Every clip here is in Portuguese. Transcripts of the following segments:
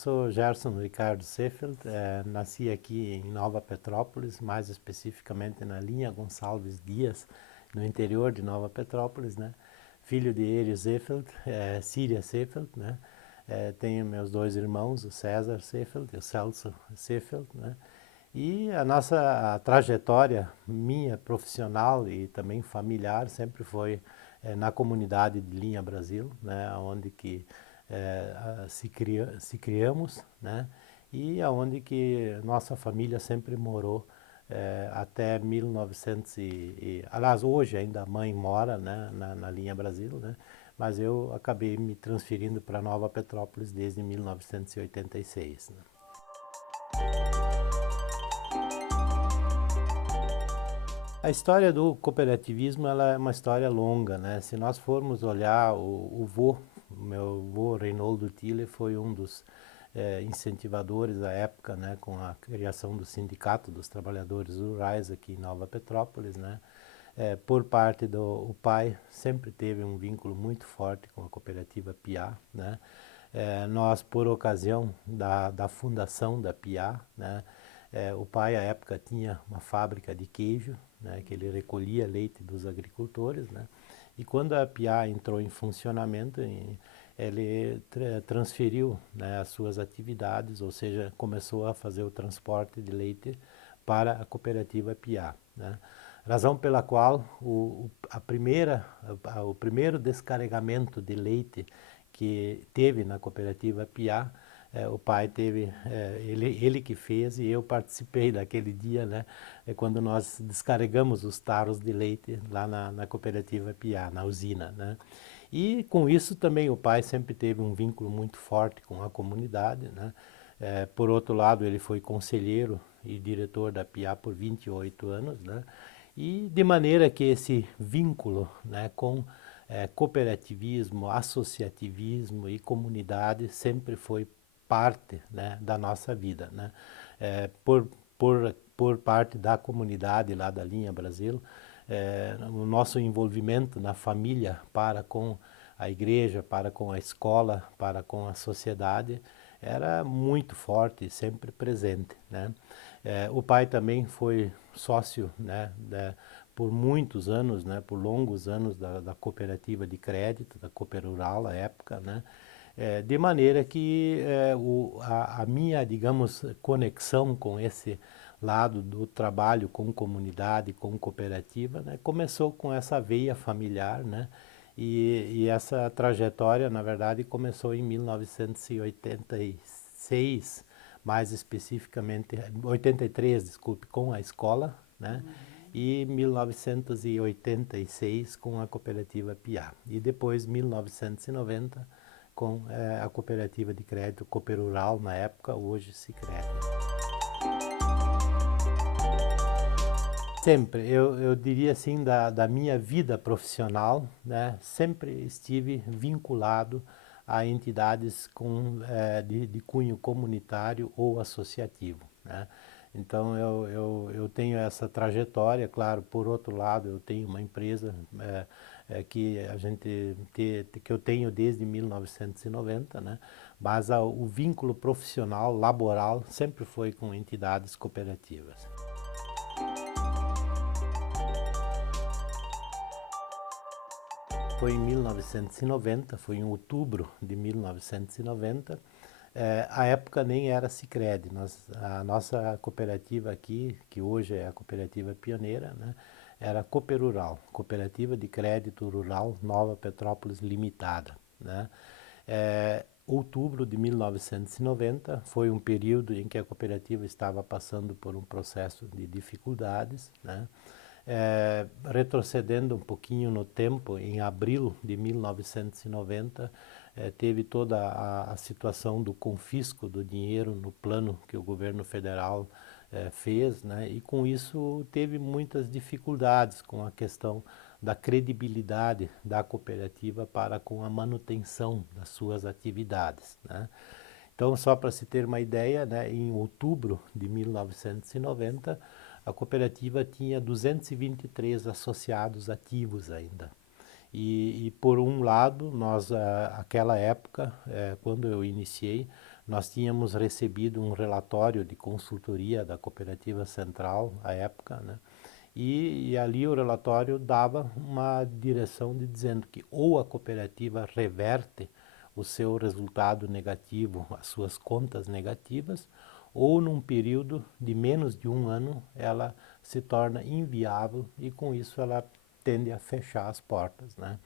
sou Gerson Ricardo Seefeld, nasci aqui em Nova Petrópolis, mais especificamente na linha Gonçalves Dias, no interior de Nova Petrópolis, né? Filho de Erio Seefeld, Síria Seefeld, né? Tenho meus dois irmãos, o César Seefeld e o Celso Seefeld, né? E a trajetória minha profissional e também familiar sempre foi na comunidade de Linha Brasil, né, onde que se criamos, né, e aonde que nossa família sempre morou até 1900 aliás, hoje ainda a mãe mora, né, na Linha Brasil, né, mas eu acabei me transferindo para Nova Petrópolis desde 1986. Né. A história do cooperativismo ela é uma história longa, né? Se nós formos olhar o meu avô Reinoldo Tiller foi um dos incentivadores da época, né? Com a criação do Sindicato dos Trabalhadores Rurais aqui em Nova Petrópolis, né? Por parte do o pai sempre teve um vínculo muito forte com a cooperativa Piá, né? Nós, por ocasião da fundação da Piá, né? O pai, à época, tinha uma fábrica de queijo, né, que ele recolhia leite dos agricultores, né, e quando a Piá entrou em funcionamento, ele transferiu, né, as suas atividades, ou seja, começou a fazer o transporte de leite para a cooperativa Piá, né. Razão pela qual o primeiro descarregamento de leite que teve na cooperativa Piá, o pai teve, ele que fez e eu participei daquele dia, né, quando nós descarregamos os taros de leite lá na cooperativa Piá, na usina, né. E com isso também o pai sempre teve um vínculo muito forte com a comunidade, né. Por outro lado, ele foi conselheiro e diretor da Piá por 28 anos, né, e de maneira que esse vínculo, né, com cooperativismo, associativismo e comunidade sempre foi parte, né, da nossa vida, né. Por parte da comunidade lá da Linha Brasil, o nosso envolvimento na família para com a igreja, para com a escola, para com a sociedade, era muito forte e sempre presente, né. O pai também foi sócio, né, por muitos anos, né, por longos anos da cooperativa de crédito, da Cooper Rural à época, né, de maneira que a minha, digamos, conexão com esse lado do trabalho com comunidade, com cooperativa, né, começou com essa veia familiar, né, e essa trajetória, na verdade, começou em 1986, mais especificamente, 83, desculpe, com a escola, né, e 1986 com a cooperativa Piá. E depois 1990 com a cooperativa de crédito Cooper Rural, na época, hoje Sicredi. Sempre, eu diria assim, da minha vida profissional, né, sempre estive vinculado a entidades de cunho comunitário ou associativo, né. Então eu tenho essa trajetória, claro, por outro lado eu tenho uma empresa que eu tenho desde 1990, né, mas o vínculo profissional, laboral, sempre foi com entidades cooperativas. Foi em 1990, foi em outubro de 1990. A época nem era Sicredi, a nossa cooperativa aqui, que hoje é a cooperativa pioneira, né, era Cooper Rural, Cooperativa de Crédito Rural Nova Petrópolis Limitada, né. Outubro de 1990 foi um período em que a cooperativa estava passando por um processo de dificuldades, né. Retrocedendo um pouquinho no tempo, em abril de 1990, teve toda a situação do confisco do dinheiro no plano que o governo federal fez, né? E com isso teve muitas dificuldades com a questão da credibilidade da cooperativa para com a manutenção das suas atividades, né? Então, só para se ter uma ideia, né, em outubro de 1990, a cooperativa tinha 223 associados ativos ainda. E por um lado, nós, aquela época, quando eu iniciei, nós tínhamos recebido um relatório de consultoria da Cooperativa Central, à época, né? E ali o relatório dava uma direção dizendo que ou a cooperativa reverte o seu resultado negativo, as suas contas negativas, ou num período de menos de um ano ela se torna inviável e com isso ela tende a fechar as portas, né?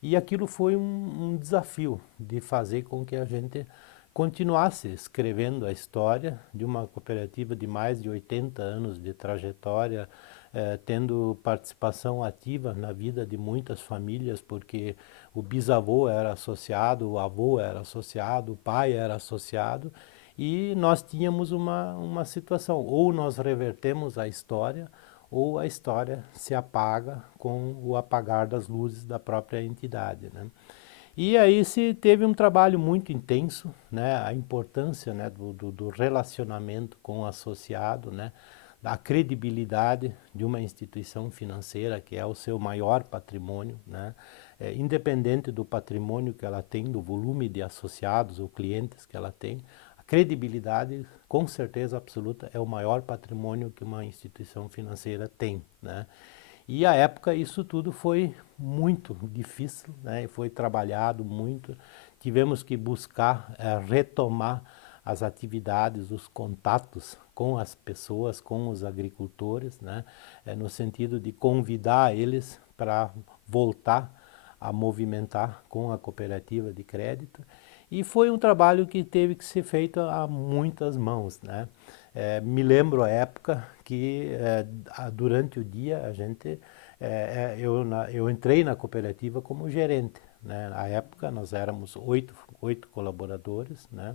E aquilo foi um desafio de fazer com que a gente continuasse escrevendo a história de uma cooperativa de mais de 80 anos de trajetória, tendo participação ativa na vida de muitas famílias, porque o bisavô era associado, o avô era associado, o pai era associado, e nós tínhamos uma situação, ou nós revertemos a história, ou a história se apaga com o apagar das luzes da própria entidade, né? E aí se teve um trabalho muito intenso, né? A importância, né, do relacionamento com o associado, né? Da credibilidade de uma instituição financeira que é o seu maior patrimônio, né? Independente do patrimônio que ela tem, do volume de associados ou clientes que ela tem, a credibilidade, com certeza absoluta, é o maior patrimônio que uma instituição financeira tem, né? E à época isso tudo foi muito difícil, né? Foi trabalhado muito, tivemos que buscar retomar as atividades, os contatos com as pessoas, com os agricultores, né? No sentido de convidar eles para voltar a movimentar com a cooperativa de crédito. E foi um trabalho que teve que ser feito a muitas mãos, né? Me lembro a época que durante o dia a gente, eu entrei na cooperativa como gerente, né? Na época nós éramos oito colaboradores, né?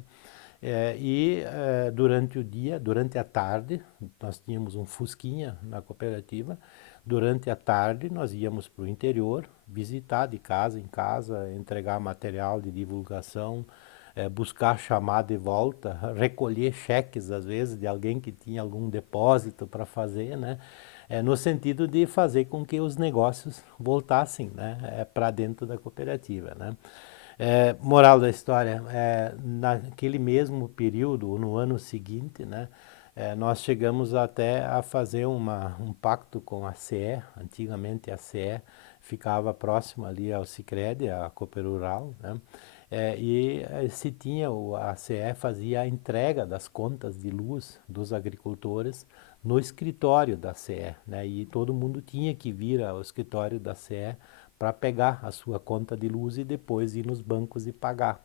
Durante o dia, durante a tarde, nós tínhamos um fusquinha na cooperativa. Durante a tarde nós íamos para o interior, visitar de casa em casa, entregar material de divulgação, buscar chamar de volta, recolher cheques às vezes de alguém que tinha algum depósito para fazer, né? No sentido de fazer com que os negócios voltassem, né, para dentro da cooperativa, né? Moral da história, naquele mesmo período, ou no ano seguinte, né, nós chegamos até a fazer um pacto com a CE, antigamente a CE ficava próxima ali ao Sicredi, a Cooper Rural, né? Se tinha, a CE fazia a entrega das contas de luz dos agricultores no escritório da CE, né? E todo mundo tinha que vir ao escritório da CE para pegar a sua conta de luz e depois ir nos bancos e pagar.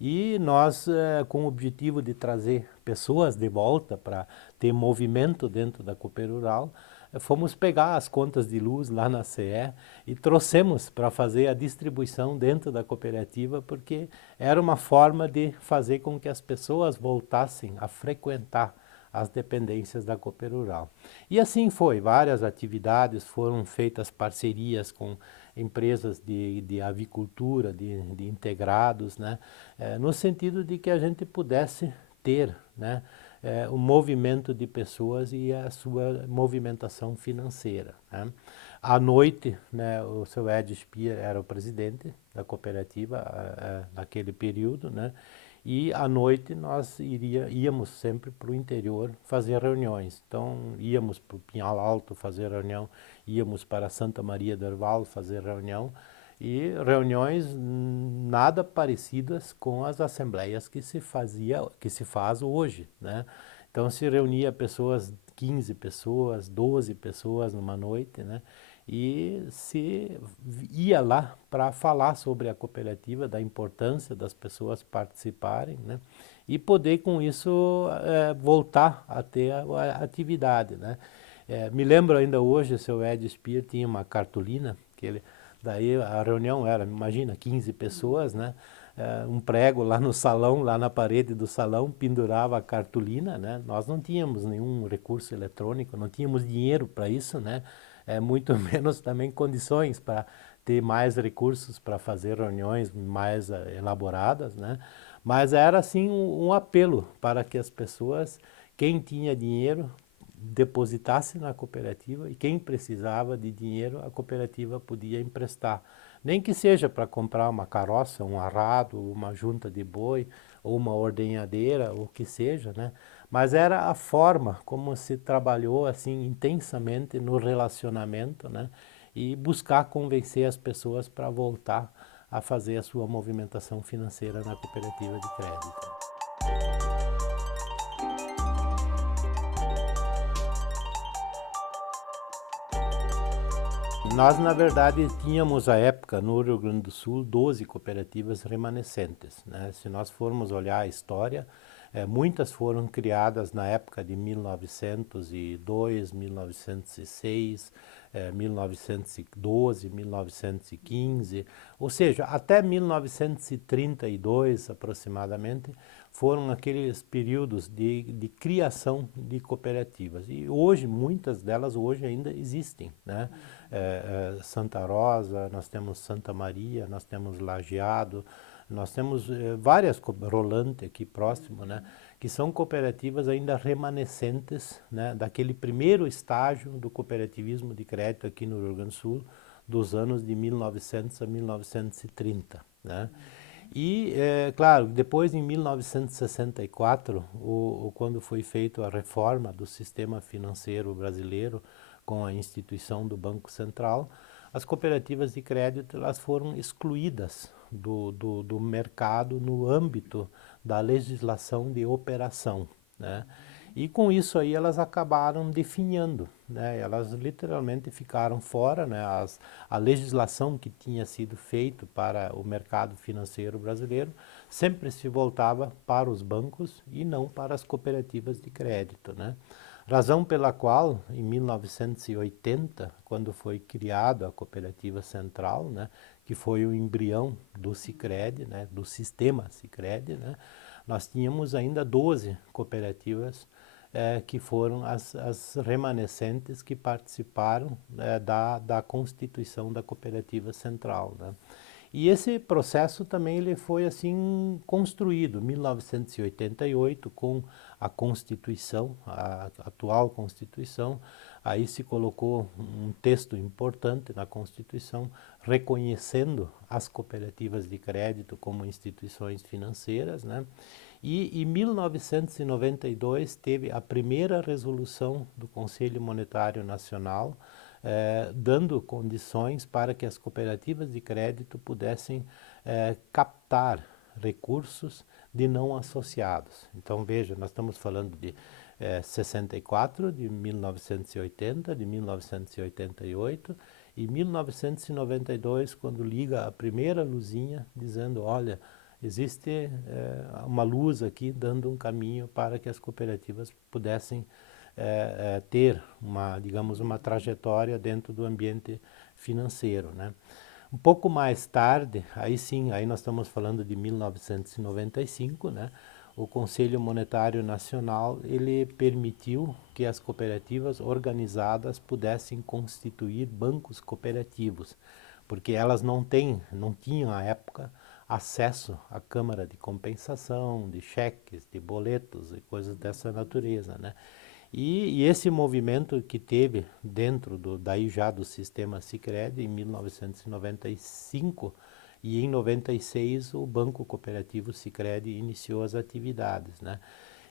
E nós, com o objetivo de trazer pessoas de volta para ter movimento dentro da Cooper Rural, fomos pegar as contas de luz lá na CE e trouxemos para fazer a distribuição dentro da cooperativa, porque era uma forma de fazer com que as pessoas voltassem a frequentar as dependências da Cooper Rural. E assim foi, várias atividades foram feitas, parcerias com empresas de avicultura, de integrados, né? No sentido de que a gente pudesse ter, né, o movimento de pessoas e a sua movimentação financeira, né? À noite, né, o seu Ed Spier era o presidente da cooperativa naquele período, né? E à noite nós íamos sempre para o interior fazer reuniões. Então íamos para o Pinhal Alto fazer reunião, íamos para Santa Maria do Herval fazer reunião, e reuniões nada parecidas com as assembleias que se faz hoje, né? Então se reunia pessoas, 15 pessoas, 12 pessoas numa noite, né? E se ia lá para falar sobre a cooperativa, da importância das pessoas participarem, né? E poder com isso voltar a ter a atividade, né? Me lembro ainda hoje, o seu Ed Spier tinha uma cartolina, daí a reunião era, imagina, 15 pessoas, né? Um prego lá no salão, lá na parede do salão, pendurava a cartolina, né? Nós não tínhamos nenhum recurso eletrônico, não tínhamos dinheiro para isso, né? Muito menos também condições para ter mais recursos para fazer reuniões mais elaboradas, né? Mas era assim um apelo para que as pessoas, quem tinha dinheiro, depositasse na cooperativa, e quem precisava de dinheiro, a cooperativa podia emprestar. Nem que seja para comprar uma carroça, um arado, uma junta de boi, ou uma ordenhadeira, ou o que seja, né? Mas era a forma como se trabalhou assim intensamente no relacionamento, né? E buscar convencer as pessoas para voltar a fazer a sua movimentação financeira na cooperativa de crédito. Nós, na verdade, tínhamos à época no Rio Grande do Sul 12 cooperativas remanescentes, né? Se nós formos olhar a história, muitas foram criadas na época de 1902, 1906, 1912, 1915, ou seja, até 1932 aproximadamente, foram aqueles períodos de criação de cooperativas. E hoje, muitas delas hoje ainda existem, né? Santa Rosa, nós temos Santa Maria, nós temos Lajeado, nós temos várias, Rolante aqui próximo, né? Que são cooperativas ainda remanescentes, né? Daquele primeiro estágio do cooperativismo de crédito aqui no Rio Grande do Sul, dos anos de 1900 a 1930, né? E, claro, depois em 1964, quando foi feita a reforma do sistema financeiro brasileiro com a instituição do Banco Central, as cooperativas de crédito elas foram excluídas do mercado no âmbito da legislação de operação, né? E com isso aí elas acabaram definhando, né? Elas literalmente ficaram fora, né? A legislação que tinha sido feita para o mercado financeiro brasileiro sempre se voltava para os bancos e não para as cooperativas de crédito, né? Razão pela qual, em 1980, quando foi criada a Cooperativa Central, né, que foi o embrião do Sicredi, né, do sistema Sicredi, né, nós tínhamos ainda 12 cooperativas que foram as remanescentes que participaram da constituição da Cooperativa Central, né. E esse processo também ele foi assim construído, em 1988, com a Constituição, a atual Constituição, aí se colocou um texto importante na Constituição, reconhecendo as cooperativas de crédito como instituições financeiras, né? E em 1992 teve a primeira resolução do Conselho Monetário Nacional, dando condições para que as cooperativas de crédito pudessem captar recursos de não associados. Então veja, nós estamos falando de 64, de 1980, de 1988 e 1992, quando liga a primeira luzinha dizendo, olha, existe uma luz aqui dando um caminho para que as cooperativas pudessem ter uma, digamos, uma trajetória dentro do ambiente financeiro, né? Um pouco mais tarde, aí sim, aí nós estamos falando de 1995, né? O Conselho Monetário Nacional, ele permitiu que as cooperativas organizadas pudessem constituir bancos cooperativos, porque elas não tinham à época acesso à Câmara de Compensação, de cheques, de boletos e coisas dessa natureza, né? E esse movimento que teve dentro daí já do sistema Sicredi em 1995 e em 96 o Banco Cooperativo Sicredi iniciou as atividades, né?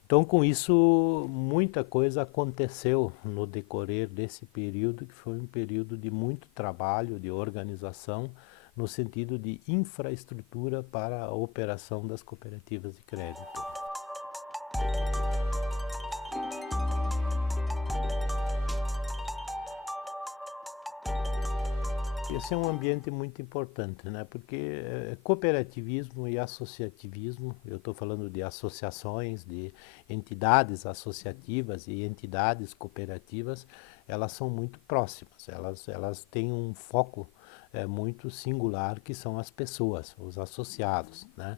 Então com isso muita coisa aconteceu no decorrer desse período, que foi um período de muito trabalho, de organização, no sentido de infraestrutura para a operação das cooperativas de crédito. Esse é um ambiente muito importante, né? Porque cooperativismo e associativismo, eu estou falando de associações, de entidades associativas e entidades cooperativas, elas são muito próximas, elas têm um foco muito singular que são as pessoas, os associados, né?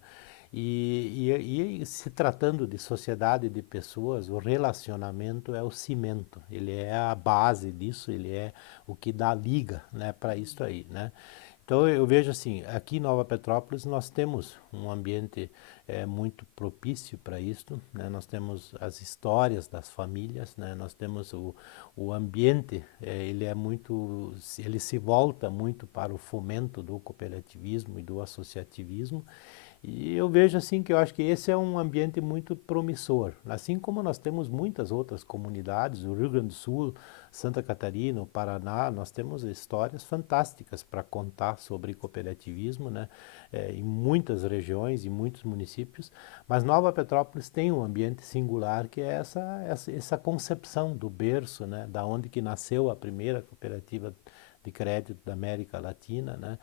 E se tratando de sociedade de pessoas, o relacionamento é o cimento, ele é a base disso, ele é o que dá liga, né, para isso aí, né? Então eu vejo assim, aqui em Nova Petrópolis nós temos um ambiente muito propício para isso, né? Nós temos as histórias das famílias, né? Nós temos o ambiente, ele se volta muito para o fomento do cooperativismo e do associativismo, E eu vejo assim que eu acho que esse é um ambiente muito promissor, assim como nós temos muitas outras comunidades, o Rio Grande do Sul, Santa Catarina, o Paraná, nós temos histórias fantásticas para contar sobre cooperativismo, né? Em muitas regiões, em muitos municípios, mas Nova Petrópolis tem um ambiente singular que é essa concepção do berço, né? Da onde que nasceu a primeira cooperativa de crédito da América Latina, né?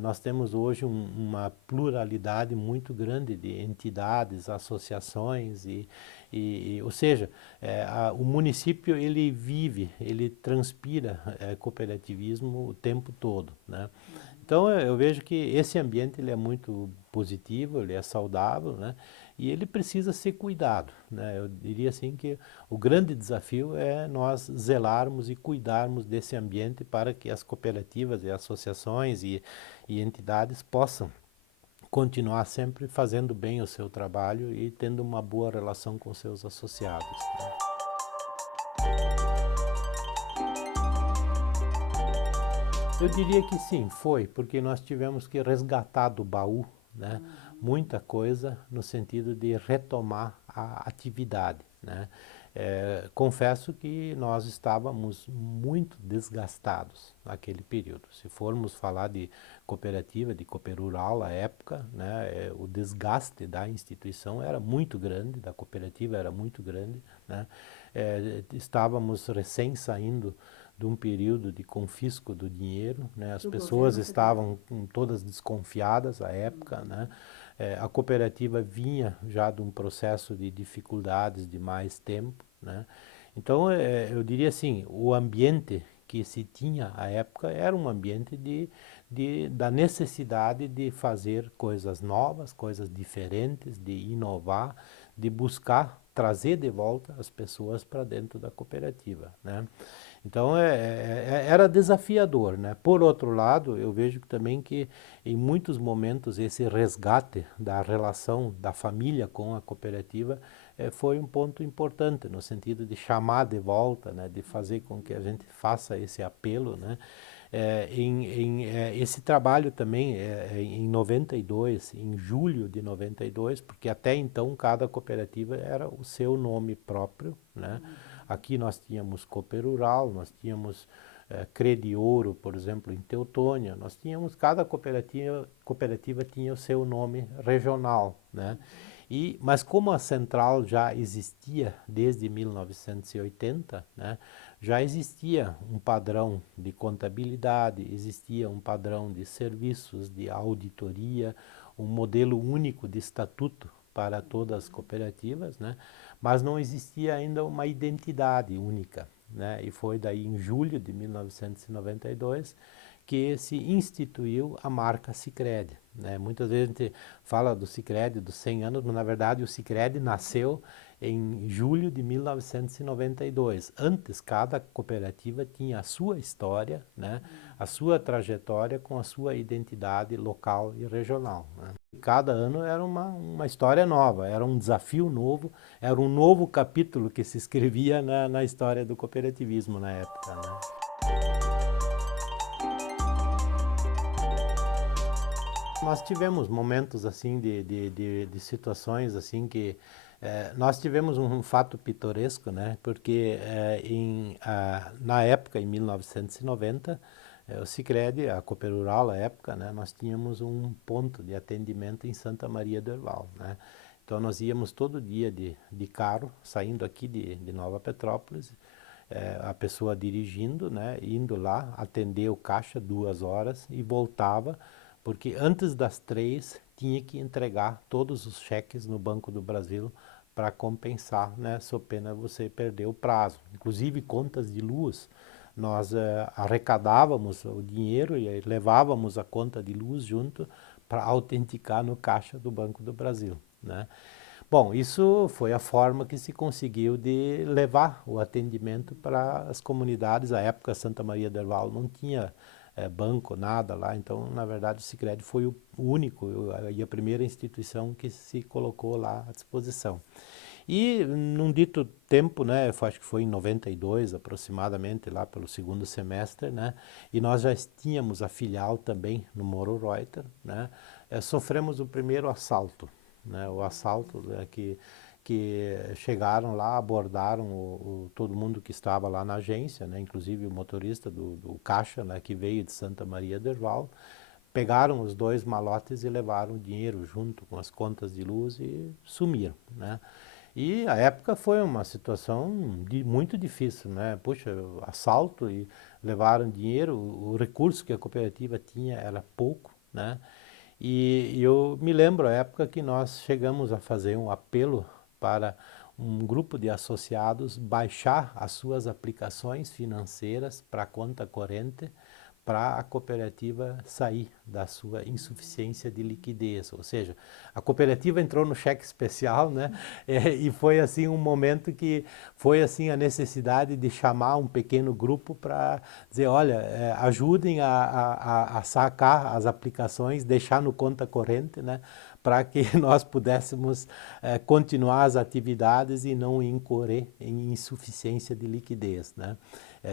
Nós temos hoje uma pluralidade muito grande de entidades, associações ou seja, o município ele vive, ele transpira cooperativismo o tempo todo, né? Então eu vejo que esse ambiente ele é muito positivo, ele é saudável, né? E ele precisa ser cuidado, né? Eu diria assim que o grande desafio é nós zelarmos e cuidarmos desse ambiente para que as cooperativas e associações e entidades possam continuar sempre fazendo bem o seu trabalho e tendo uma boa relação com seus associados, né? Eu diria que sim, foi, porque nós tivemos que resgatar do baú, né, muita coisa no sentido de retomar a atividade, né. Confesso que nós estávamos muito desgastados naquele período. Se formos falar de cooperativa, de Cooperural à época, né, o desgaste da instituição era muito grande, da cooperativa era muito grande, né. Estávamos recém saindo de um período de confisco do dinheiro, né? As pessoas estavam todas desconfiadas à época, né? A cooperativa vinha já de um processo de dificuldades de mais tempo, né? Então, eu diria assim, o ambiente que se tinha à época era um ambiente da necessidade de fazer coisas novas, coisas diferentes, de inovar, de buscar trazer de volta as pessoas para dentro da cooperativa, né? Então era desafiador, né? Por outro lado, eu vejo também que em muitos momentos esse resgate da relação da família com a cooperativa foi um ponto importante no sentido de chamar de volta, né? De fazer com que a gente faça esse apelo, né? Esse trabalho também em 92, em julho de 92, porque até então cada cooperativa era o seu nome próprio, né? Aqui nós tínhamos Cooperural, nós tínhamos Crediouro, por exemplo, em Teutônia, nós tínhamos, cada cooperativa tinha o seu nome regional, né? Mas como a central já existia desde 1980, né, já existia um padrão de contabilidade, existia um padrão de serviços, de auditoria, um modelo único de estatuto para todas as cooperativas, né, mas não existia ainda uma identidade única, né, e foi daí em julho de 1992 que se instituiu a marca Sicredi, né? Muitas vezes a gente fala do Sicredi, dos 100 anos, mas na verdade o Sicredi nasceu em julho de 1992. Antes, cada cooperativa tinha a sua história, né? A sua trajetória com a sua identidade local e regional, né? Cada ano era uma história nova, era um desafio novo, era um novo capítulo que se escrevia na história do cooperativismo na época, né? Nós tivemos momentos assim de situações assim que nós tivemos um fato pitoresco, né? Porque na época, em 1990, o Sicredi, a Cooperural, à época, né? Nós tínhamos um ponto de atendimento em Santa Maria do Herval, né? Então nós íamos todo dia de carro, saindo aqui de Nova Petrópolis, a pessoa dirigindo, né? Indo lá, atender o caixa 2 horas e voltava, porque antes das 3 tinha que entregar todos os cheques no Banco do Brasil para compensar, né, sob pena você perder o prazo. Inclusive contas de luz, nós arrecadávamos o dinheiro e levávamos a conta de luz junto para autenticar no caixa do Banco do Brasil, né? Bom, isso foi a forma que se conseguiu de levar o atendimento para as comunidades. À época, Santa Maria do Herval não tinha banco, nada lá, então, na verdade, o Sicredi foi o único e a primeira instituição que se colocou lá à disposição. E num dito tempo, né, acho que foi em 92 aproximadamente, lá pelo segundo semestre, né, e nós já tínhamos a filial também no Moro Reuter, né, sofremos o primeiro assalto, né? O assalto que chegaram lá, abordaram todo mundo que estava lá na agência, né? Inclusive o motorista do caixa, né? Que veio de Santa Maria do Herval, pegaram os 2 malotes e levaram o dinheiro junto com as contas de luz e sumiram, né? E a época foi uma situação muito difícil, né? Puxa, assalto e levaram dinheiro, o recurso que a cooperativa tinha era pouco, né? E eu me lembro a época que nós chegamos a fazer um apelo para um grupo de associados baixar as suas aplicações financeiras para a conta corrente para a cooperativa sair da sua insuficiência de liquidez, ou seja, a cooperativa entrou no cheque especial, né? E foi assim um momento que foi assim a necessidade de chamar um pequeno grupo para dizer, olha, ajudem a sacar as aplicações, deixar no conta corrente, né? Para que nós pudéssemos continuar as atividades e não incorrer em insuficiência de liquidez, né?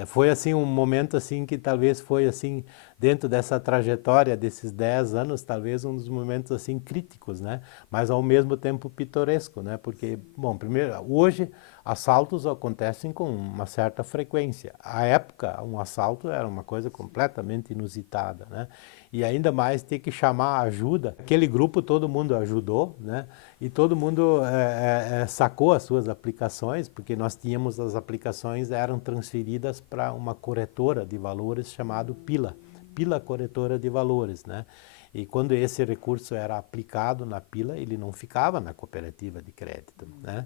Foi assim um momento assim que talvez foi assim dentro dessa trajetória desses 10 anos, talvez um dos momentos assim críticos, né? Mas ao mesmo tempo pitoresco, né? Porque, bom, primeiro, hoje assaltos acontecem com uma certa frequência. À época, um assalto era uma coisa completamente inusitada, né? E ainda mais ter que chamar ajuda. Aquele grupo todo mundo ajudou, né? E todo mundo sacou as suas aplicações, porque nós tínhamos as aplicações, eram transferidas para uma corretora de valores chamado Pila, Pila Corretora de Valores, né? E quando esse recurso era aplicado na Pila, ele não ficava na cooperativa de crédito, né?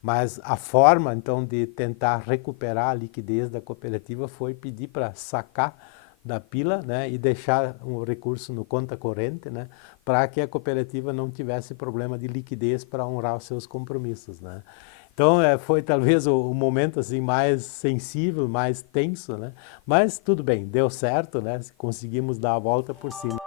Mas a forma, então, de tentar recuperar a liquidez da cooperativa foi pedir para sacar da Pila, né, e deixar o recurso no conta corrente, né, para que a cooperativa não tivesse problema de liquidez para honrar os seus compromissos, né. Então, foi talvez o momento assim mais sensível, mais tenso, né, mas tudo bem, deu certo, né, conseguimos dar a volta por cima.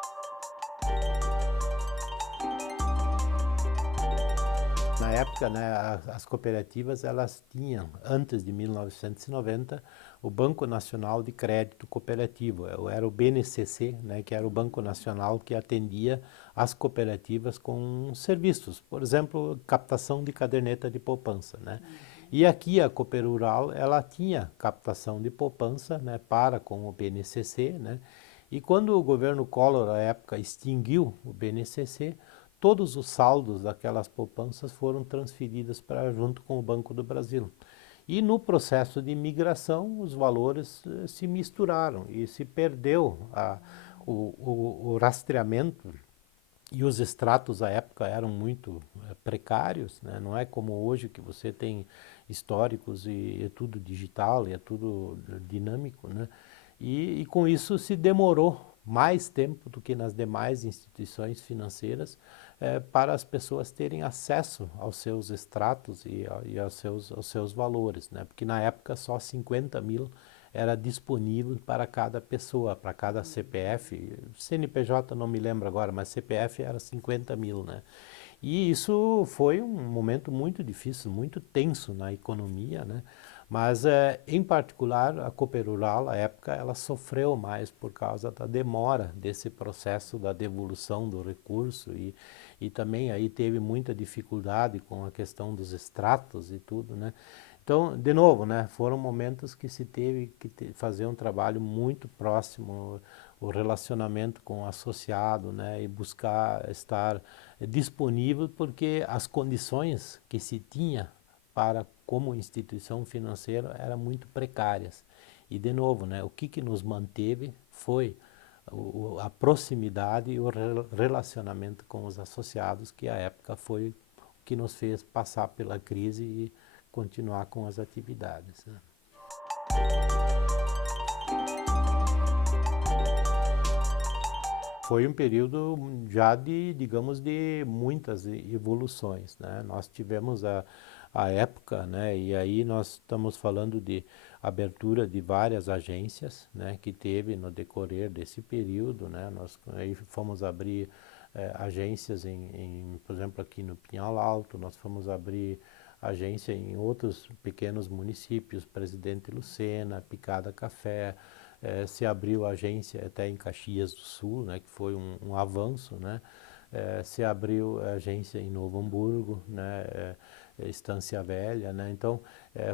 Na época, né, as cooperativas elas tinham, antes de 1990, o Banco Nacional de Crédito Cooperativo, era o BNCC, né, que era o Banco Nacional que atendia as cooperativas com serviços, por exemplo, captação de caderneta de poupança, né? E aqui a Cooperural, ela tinha captação de poupança, né, para com o BNCC, né? E quando o governo Collor, à época, extinguiu o BNCC, todos os saldos daquelas poupanças foram transferidos para junto com o Banco do Brasil. E no processo de migração, os valores se misturaram e se perdeu o rastreamento e os extratos à época eram muito precários, né? Não é como hoje que você tem históricos e é tudo digital e é tudo dinâmico, né? E com isso se demorou mais tempo do que nas demais instituições financeiras para as pessoas terem acesso aos seus extratos e aos seus valores, né? Porque na época só 50 mil era disponível para cada pessoa, para cada CPF. CNPJ não me lembro agora, mas CPF era 50 mil, né? E isso foi um momento muito difícil, muito tenso na economia, né? Mas, em particular, a Cooperural, à época, ela sofreu mais por causa da demora desse processo da devolução do recurso e também aí teve muita dificuldade com a questão dos extratos e tudo, né? Então, de novo, né, foram momentos que se teve que fazer um trabalho muito próximo, o relacionamento com o associado, né, e buscar estar disponível, porque as condições que se tinha para como instituição financeira eram muito precárias. E, de novo, né, o que nos manteve foi a proximidade e o relacionamento com os associados, que à época foi o que nos fez passar pela crise e continuar com as atividades, né? Foi um período já de, digamos, de muitas evoluções, né? Nós tivemos a época, né? E aí nós estamos falando de abertura de várias agências, né? Que teve no decorrer desse período, né? Nós aí fomos abrir agências por exemplo, aqui no Pinhal Alto, nós fomos abrir agência em outros pequenos municípios, Presidente Lucena, Picada Café, se abriu a agência até em Caxias do Sul, né, que foi um avanço, né? se abriu a agência em Novo Hamburgo, né, Estância Velha, né, então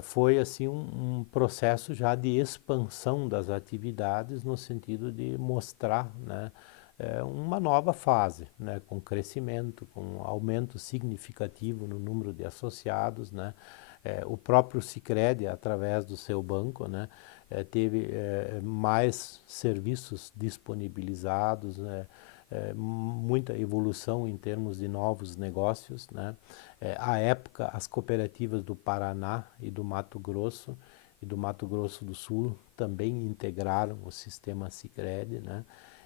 foi assim um processo já de expansão das atividades no sentido de mostrar, né, uma nova fase, né, com crescimento, com aumento significativo no número de associados, né, o próprio Sicredi, através do seu banco, né, teve mais serviços disponibilizados, né, muita evolução em termos de novos negócios, né. À época, as cooperativas do Paraná e do Mato Grosso do Sul também integraram o sistema Sicredi, né.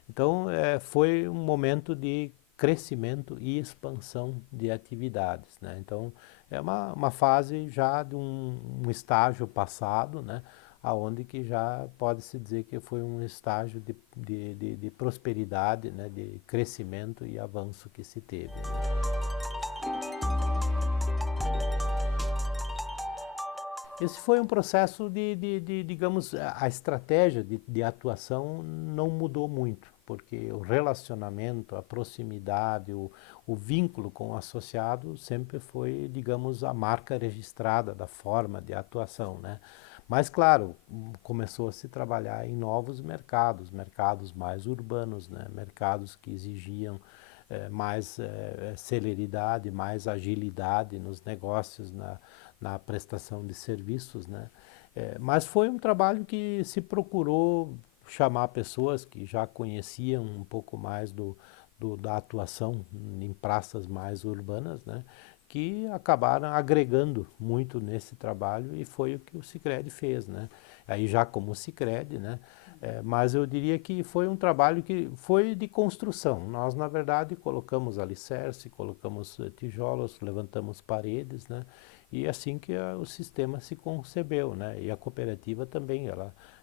Então, foi um momento de crescimento e expansão de atividades, né. Então, é uma fase já de um estágio passado, né, aonde que já pode-se dizer que foi um estágio de prosperidade, né, de crescimento e avanço que se teve. Esse foi um processo digamos, a estratégia de atuação não mudou muito, porque o relacionamento, a proximidade, o vínculo com o associado sempre foi, digamos, a marca registrada da forma de atuação, né? Mas, claro, começou a se trabalhar em novos mercados, mercados mais urbanos, né? Mercados que exigiam mais celeridade, mais agilidade nos negócios, na prestação de serviços, né? Mas foi um trabalho que se procurou chamar pessoas que já conheciam um pouco mais da atuação em praças mais urbanas, né? Que acabaram agregando muito nesse trabalho e foi o que o Sicredi fez, né? Aí já como Sicredi, né? Mas eu diria que foi um trabalho que foi de construção. Nós, na verdade, colocamos alicerce, colocamos tijolos, levantamos paredes, né? E assim que o sistema se concebeu, né? E a cooperativa também,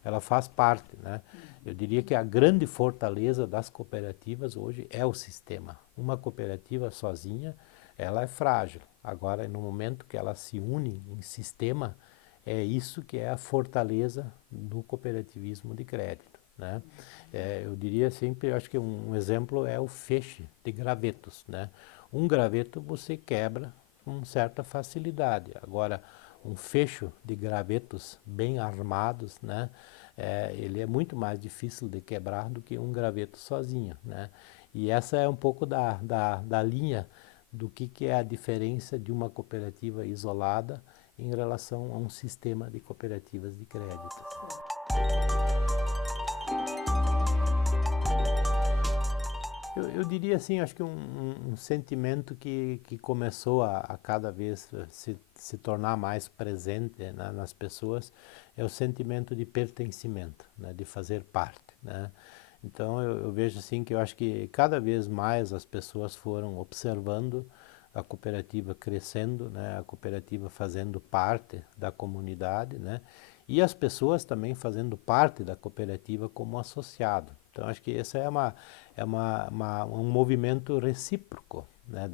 ela faz parte, né? Eu diria que a grande fortaleza das cooperativas hoje é o sistema. Uma cooperativa sozinha, ela é frágil. Agora, no momento que ela se une em sistema, é isso que é a fortaleza do cooperativismo de crédito, né? Eu diria sempre, eu acho que um exemplo é o feixe de gravetos, né? Um graveto você quebra com certa facilidade. Agora, um fecho de gravetos bem armados, né? Ele é muito mais difícil de quebrar do que um graveto sozinho, né? E essa é um pouco da linha do que é a diferença de uma cooperativa isolada em relação a um sistema de cooperativas de crédito. Eu diria assim, acho que um sentimento que começou a cada vez se tornar mais presente, né, nas pessoas é o sentimento de pertencimento, né, de fazer parte, né? Então eu vejo assim que eu acho que cada vez mais as pessoas foram observando a cooperativa crescendo, né, a cooperativa fazendo parte da comunidade, né, e as pessoas também fazendo parte da cooperativa como associado. Então acho que esse um movimento recíproco, né,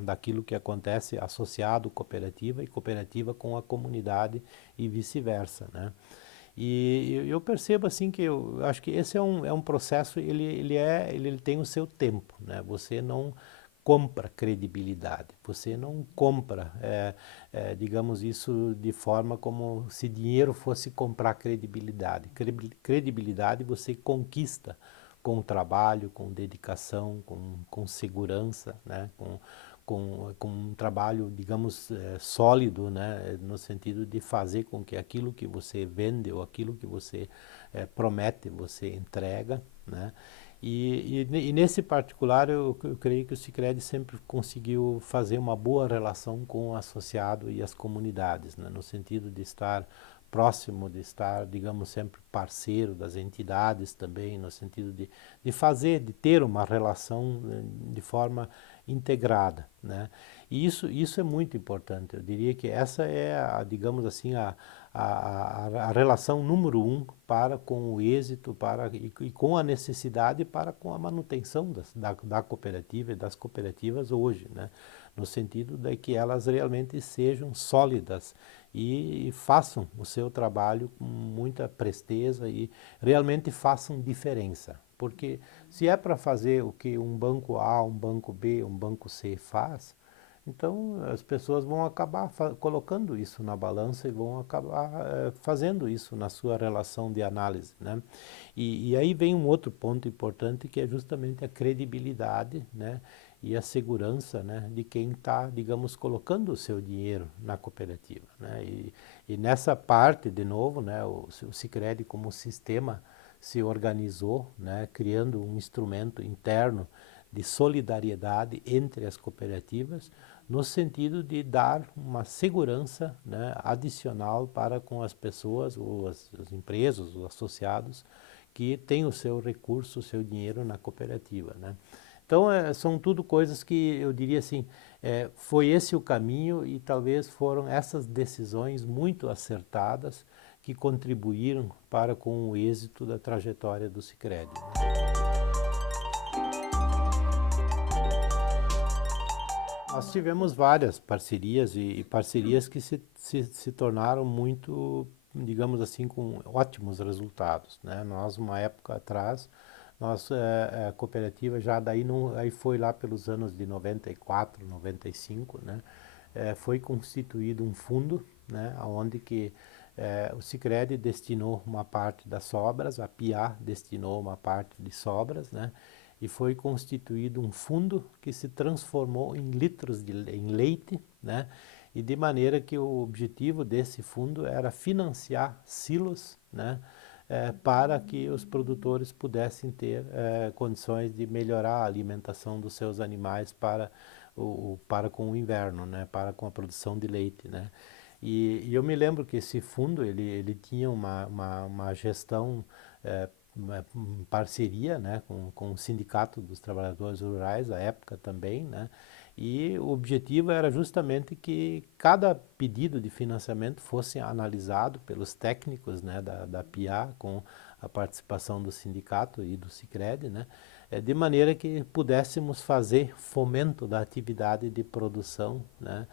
daquilo que acontece associado cooperativa e cooperativa com a comunidade e vice-versa, né? E eu percebo assim que eu acho que esse é um processo, ele tem o seu tempo, né? Você não compra credibilidade, você não compra, digamos isso de forma como se dinheiro fosse comprar credibilidade. Credibilidade você conquista com trabalho, com dedicação, com segurança, né? Com um trabalho, digamos, sólido, né? No sentido de fazer com que aquilo que você vende ou aquilo que você promete, você entrega, né? E nesse particular, eu creio que o Sicredi sempre conseguiu fazer uma boa relação com o associado e as comunidades, né? No sentido de estar próximo, de estar, digamos, sempre parceiro das entidades também, no sentido de ter uma relação de forma integrada, né? E isso é muito importante. Eu diria que essa é, digamos assim, a relação número um para com o êxito e com a necessidade para com a manutenção da cooperativa e das cooperativas hoje, né? No sentido de que elas realmente sejam sólidas e façam o seu trabalho com muita presteza e realmente façam diferença. porque se é para fazer o que um banco A, um banco B, um banco C faz, então as pessoas vão acabar colocando isso na balança e vão acabar fazendo isso na sua relação de análise, né? E aí vem um outro ponto importante que é justamente a credibilidade, né? E a segurança, né, de quem está, digamos, colocando o seu dinheiro na cooperativa, né? E nessa parte, de novo, né, o Sicredi como sistema se organizou, né, criando um instrumento interno de solidariedade entre as cooperativas, no sentido de dar uma segurança, né, adicional para com as pessoas, ou as empresas, os associados, que têm o seu recurso, o seu dinheiro na cooperativa, né? Então, são tudo coisas que eu diria assim, foi esse o caminho e talvez foram essas decisões muito acertadas que contribuíram para com o êxito da trajetória do Sicredi, né? Nós tivemos várias parcerias e parcerias que se tornaram muito, digamos assim, com ótimos resultados, né? Nós, uma época atrás, a cooperativa já daí não, aí foi lá pelos anos de 94, 95, né? Foi constituído um fundo, né? Onde que o Sicredi destinou uma parte das sobras, a PIA destinou uma parte de sobras, né? E foi constituído um fundo que se transformou em litros em leite, né? E de maneira que o objetivo desse fundo era financiar silos, né? Para que os produtores pudessem ter condições de melhorar a alimentação dos seus animais para com o inverno, né? Para com a produção de leite, né? E eu me lembro que esse fundo ele tinha uma gestão uma parceria, né, com o Sindicato dos Trabalhadores Rurais, à época também, né, e o objetivo era justamente que cada pedido de financiamento fosse analisado pelos técnicos, né, da PIA, com a participação do sindicato e do Sicredi, né, de maneira que pudéssemos fazer fomento da atividade de produção, né,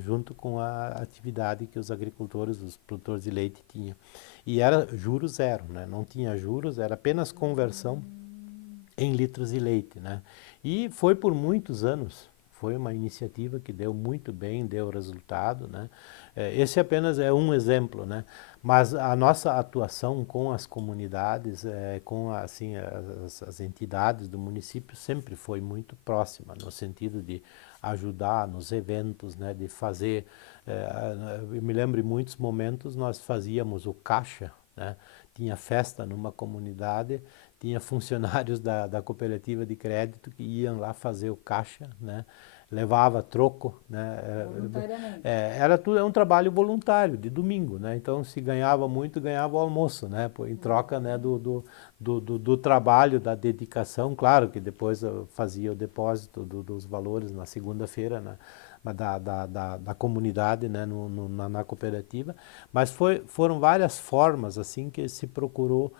junto com a atividade que os agricultores, os produtores de leite tinham. E era juros zero, né? Não tinha juros, era apenas conversão em litros de leite, né? E foi por muitos anos, foi uma iniciativa que deu muito bem, deu resultado, né? Esse apenas é um exemplo, né? Mas a nossa atuação com as comunidades, com assim, as entidades do município sempre foi muito próxima, no sentido de ajudar nos eventos, né? De fazer, eu me lembro em muitos momentos nós fazíamos o caixa, né? Tinha festa numa comunidade, tinha funcionários da cooperativa de crédito que iam lá fazer o caixa, né? Levava troco, né? Voluntariamente. Era tudo, é um trabalho voluntário, de domingo, né? Então, se ganhava muito, ganhava o almoço, né? Em troca, né, do trabalho, da dedicação. Claro que depois eu fazia o depósito dos valores na segunda-feira, né? Da comunidade, né, na cooperativa, mas foram várias formas assim que se procurou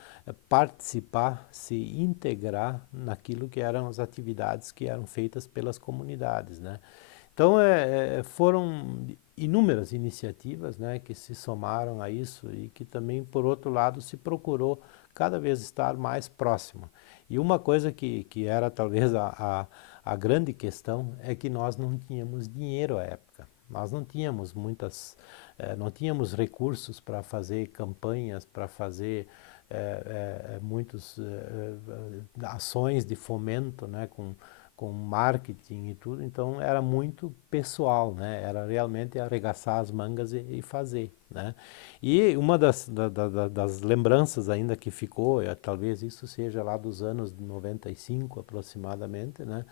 participar, se integrar naquilo que eram as atividades que eram feitas pelas comunidades, né? Então foram inúmeras iniciativas, né, que se somaram a isso e que também, por outro lado, se procurou cada vez estar mais próximo. E uma coisa que era talvez a grande questão é que nós não tínhamos dinheiro à época. Nós não tínhamos não tínhamos recursos para fazer campanhas, para fazer muitas ações de fomento, né, com marketing e tudo, então era muito pessoal, né? Era realmente arregaçar as mangas e fazer, né? E uma das lembranças ainda que ficou, talvez isso seja lá dos anos 95 aproximadamente, né?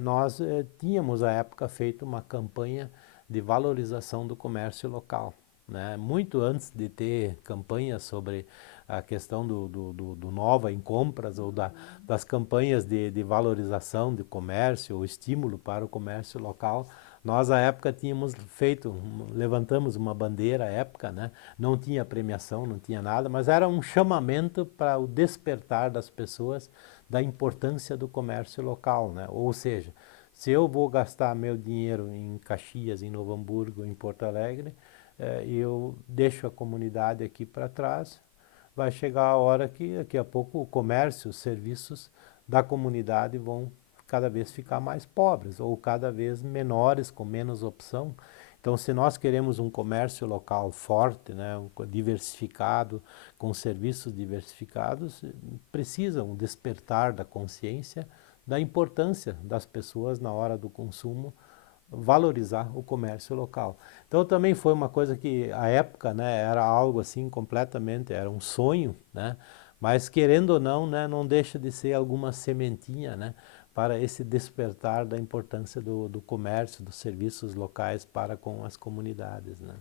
Nós tínhamos à época feito uma campanha de valorização do comércio local, né? Muito antes de ter campanhas sobre a questão do Nova em compras ou das campanhas de valorização do comércio ou estímulo para o comércio local, nós à época tínhamos feito, levantamos uma bandeira à época, né? Não tinha premiação, não tinha nada, mas era um chamamento para o despertar das pessoas da importância do comércio local, né? Ou seja, se eu vou gastar meu dinheiro em Caxias, em Novo Hamburgo, em Porto Alegre, eu deixo a comunidade aqui para trás, vai chegar a hora que daqui a pouco o comércio, os serviços da comunidade vão cada vez ficar mais pobres ou cada vez menores, com menos opção. Então, se nós queremos um comércio local forte, né, diversificado, com serviços diversificados, precisa um despertar da consciência da importância das pessoas na hora do consumo valorizar o comércio local. Então também foi uma coisa que à época, né, era algo assim completamente, era um sonho, né, mas querendo ou não, né, não deixa de ser alguma sementinha, né, para esse despertar da importância do comércio, dos serviços locais para com as comunidades, né.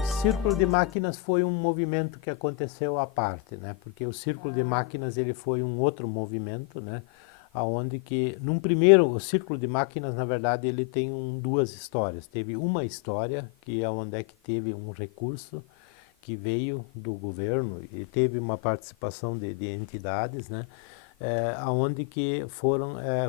O Círculo de Máquinas foi um movimento que aconteceu à parte, né? Porque o Círculo de Máquinas ele foi um outro movimento, né? Aonde que, num primeiro, o Círculo de Máquinas, na verdade, ele tem duas histórias. Teve uma história, que é onde é que teve um recurso que veio do governo e teve uma participação de entidades, né? Aonde que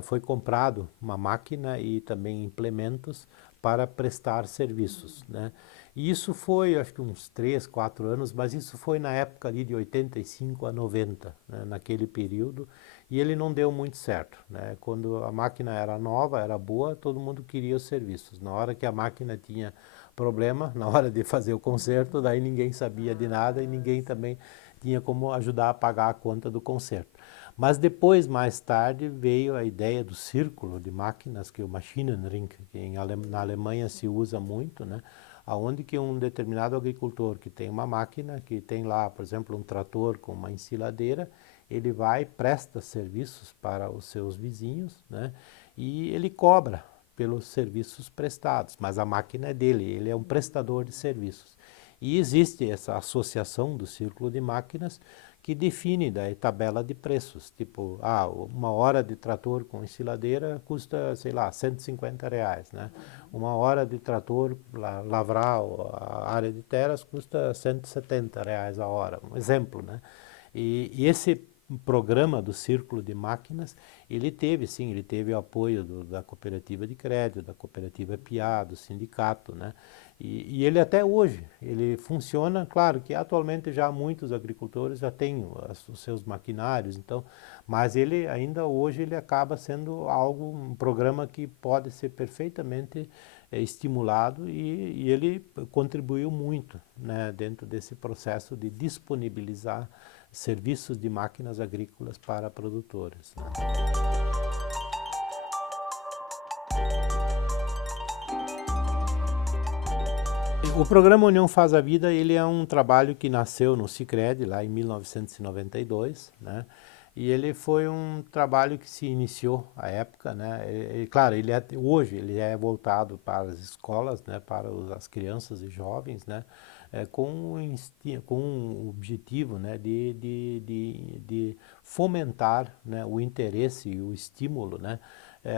foi comprado uma máquina e também implementos para prestar serviços, né? E isso foi, acho que uns 3, 4 anos, mas isso foi na época ali de 85 a 90, né, naquele período, e ele não deu muito certo, né? Quando a máquina era nova, era boa, todo mundo queria os serviços. Na hora que a máquina tinha problema, na hora de fazer o conserto, daí ninguém sabia de nada e ninguém também tinha como ajudar a pagar a conta do conserto. Mas depois, mais tarde, veio a ideia do círculo de máquinas, que é o Maschinenring, que na Alemanha se usa muito, né? Aonde que um determinado agricultor que tem uma máquina, que tem lá, por exemplo, um trator com uma ensiladeira, ele vai, presta serviços para os seus vizinhos, né? E ele cobra pelos serviços prestados, mas a máquina é dele, ele é um prestador de serviços. E existe essa associação do círculo de máquinas que define daí tabela de preços, tipo, uma hora de trator com ensiladeira custa, sei lá, R$ 150, né? Uma hora de trator lavrar a área de terras custa R$ 170 a hora, um exemplo, né? E esse programa do Círculo de Máquinas, ele teve, sim, ele teve o apoio da cooperativa de crédito, da cooperativa PIA, do sindicato, né? E ele até hoje, ele funciona, claro que atualmente já muitos agricultores já têm os seus maquinários, então, mas ele ainda hoje ele acaba sendo um programa que pode ser perfeitamente estimulado e ele contribuiu muito, né, dentro desse processo de disponibilizar serviços de máquinas agrícolas para produtores, né. O programa União Faz a Vida, ele é um trabalho que nasceu no Sicredi lá em 1992, né? E ele foi um trabalho que se iniciou à época, né? Claro, hoje ele é voltado para as escolas, né? Para as crianças e jovens, né? Com o objetivo, né? De fomentar, né? O interesse e o estímulo, né?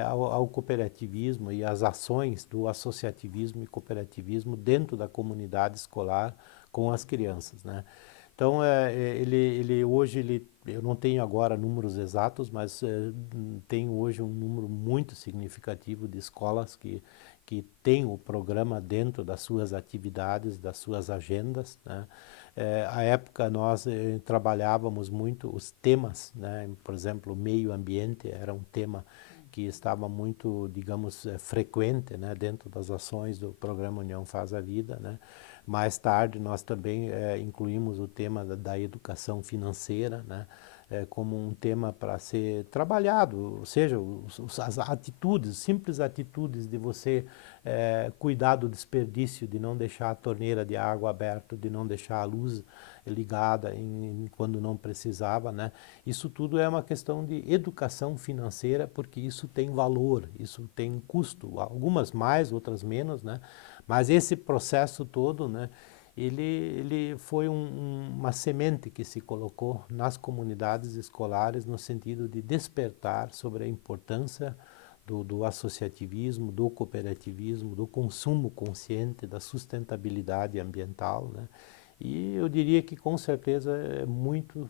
Ao cooperativismo e às ações do associativismo e cooperativismo dentro da comunidade escolar com as crianças, né? Então, eu não tenho agora números exatos, mas tem hoje um número muito significativo de escolas que têm o programa dentro das suas atividades, das suas agendas, né? À época nós trabalhávamos muito os temas, né? Por exemplo, o meio ambiente era um tema que estava muito, digamos, frequente, né, dentro das ações do programa União Faz a Vida, né. Mais tarde nós também incluímos o tema da educação financeira, né, como um tema para ser trabalhado, ou seja, as atitudes, simples atitudes de você cuidar do desperdício, de não deixar a torneira de água aberta, de não deixar a luz ligada quando não precisava, né? Isso tudo é uma questão de educação financeira, porque isso tem valor, isso tem custo, algumas mais, outras menos, né? Mas esse processo todo, né? Ele foi uma semente que se colocou nas comunidades escolares no sentido de despertar sobre a importância do associativismo, do cooperativismo, do consumo consciente, da sustentabilidade ambiental, né? E eu diria que com certeza muito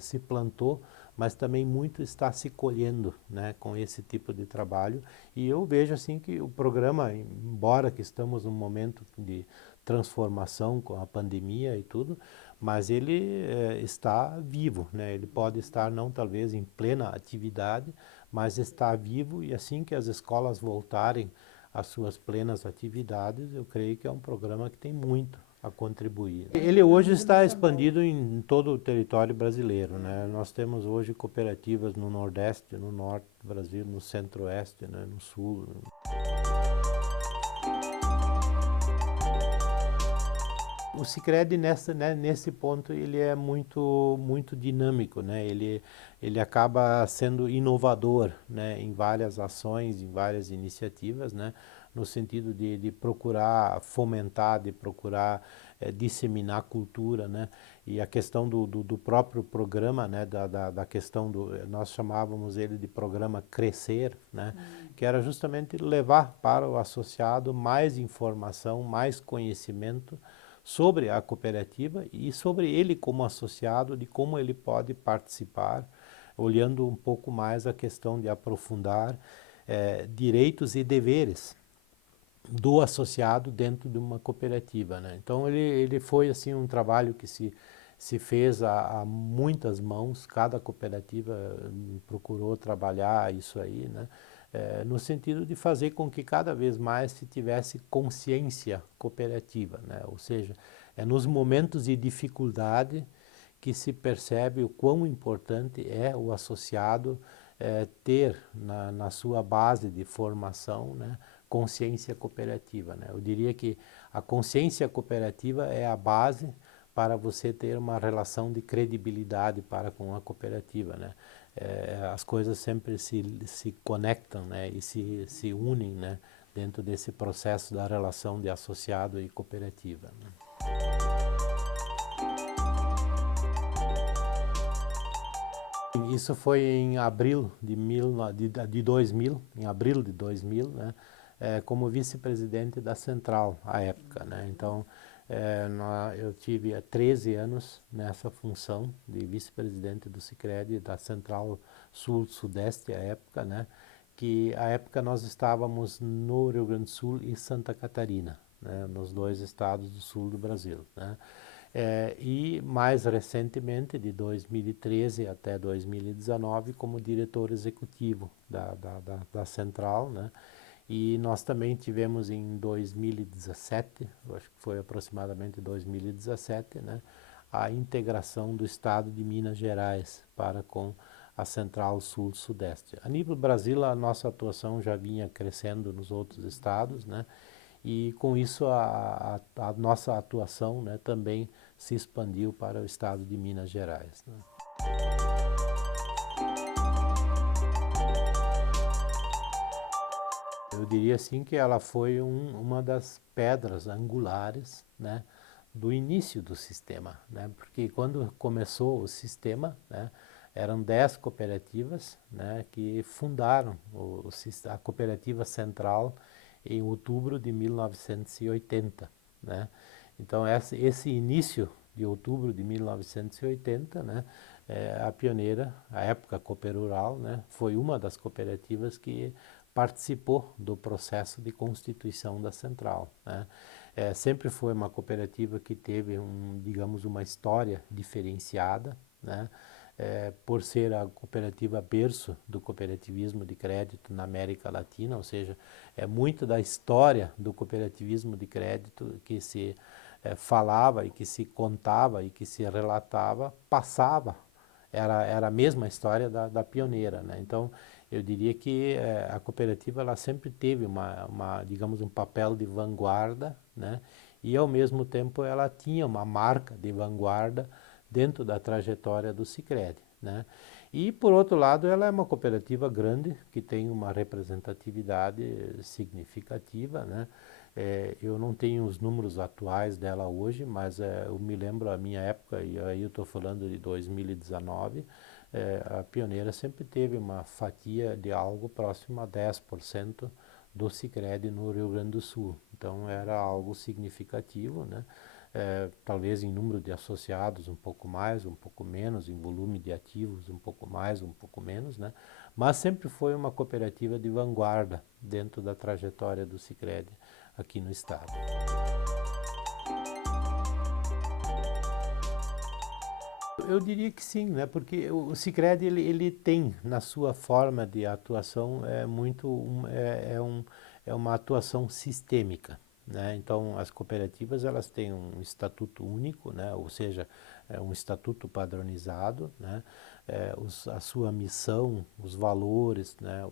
se plantou, mas também muito está se colhendo, né, com esse tipo de trabalho. E eu vejo assim que o programa, embora que estamos num momento de transformação com a pandemia e tudo, mas ele está vivo, né? Ele pode estar não talvez em plena atividade, mas está vivo, e assim que as escolas voltarem às suas plenas atividades, eu creio que é um programa que tem muito a contribuir. Ele hoje está expandido em todo o território brasileiro, né? Nós temos hoje cooperativas no Nordeste, no Norte do Brasil, no Centro-Oeste, né? No Sul. O Sicredi nesse ponto ele é muito dinâmico, né? Ele acaba sendo inovador, né? Em várias ações, em várias iniciativas, né? No sentido de procurar fomentar, de procurar disseminar cultura, né? E a questão do próprio programa, né? Da questão nós chamávamos ele de programa Crescer, né? Que era justamente levar para o associado mais informação, mais conhecimento sobre a cooperativa e sobre ele como associado, de como ele pode participar, olhando um pouco mais a questão de aprofundar direitos e deveres do associado dentro de uma cooperativa, né? Então ele foi assim um trabalho que se fez a muitas mãos, cada cooperativa procurou trabalhar isso aí, né? No sentido de fazer com que cada vez mais se tivesse consciência cooperativa, né? Ou seja, é nos momentos de dificuldade que se percebe o quão importante é o associado ter na sua base de formação, né, consciência cooperativa, né? Eu diria que a consciência cooperativa é a base para você ter uma relação de credibilidade para com a cooperativa, né? As coisas sempre se conectam, né, e se unem, né, dentro desse processo da relação de associado e cooperativa, né? Isso foi em abril de 2000, em abril de 2000, né, como vice-presidente da Central à época, né? Então, eu tive 13 anos nessa função de vice-presidente do Sicredi da Central Sul-Sudeste à época, né? Que à época nós estávamos no Rio Grande do Sul e Santa Catarina, né? Nos dois estados do sul do Brasil, né? E mais recentemente, de 2013 até 2019, como diretor executivo da Central, né? E nós também tivemos em 2017, acho que foi aproximadamente 2017, né? A integração do estado de Minas Gerais para com a Central Sul-Sudeste. A nível Brasil, a nossa atuação já vinha crescendo nos outros estados, né? E com isso a nossa atuação, né, também se expandiu para o estado de Minas Gerais, né? Eu diria assim que ela foi uma das pedras angulares, né, do início do sistema, né? Porque quando começou o sistema, né, eram 10 cooperativas, né, que fundaram a Cooperativa Central em outubro de 1980, né? Então esse início de outubro de 1980, né, a pioneira, a época Cooperural, né, foi uma das cooperativas que participou do processo de constituição da central, né? Sempre foi uma cooperativa que teve digamos, uma história diferenciada, né? Por ser a cooperativa berço do cooperativismo de crédito na América Latina, ou seja, muito da história do cooperativismo de crédito que se falava e que se contava e que se relatava, passava, era a mesma história da pioneira, né? Então, eu diria que a cooperativa ela sempre teve digamos, um papel de vanguarda, né? E ao mesmo tempo ela tinha uma marca de vanguarda dentro da trajetória do Sicredi, né? E por outro lado ela é uma cooperativa grande que tem uma representatividade significativa, né? Eu não tenho os números atuais dela hoje, mas eu me lembro a minha época, e aí eu estou falando de 2019, a pioneira sempre teve uma fatia de algo próximo a 10% do Sicredi no Rio Grande do Sul. Então era algo significativo, né? talvez em número de associados um pouco mais, um pouco menos, em volume de ativos um pouco mais, um pouco menos, né? Mas sempre foi uma cooperativa de vanguarda dentro da trajetória do Sicredi aqui no estado. Eu diria que sim, né? Porque o Sicredi ele tem na sua forma de atuação é uma atuação sistêmica, né? Então as cooperativas elas têm um estatuto único, né? Ou seja, é um estatuto padronizado, né? A sua missão, os valores, né?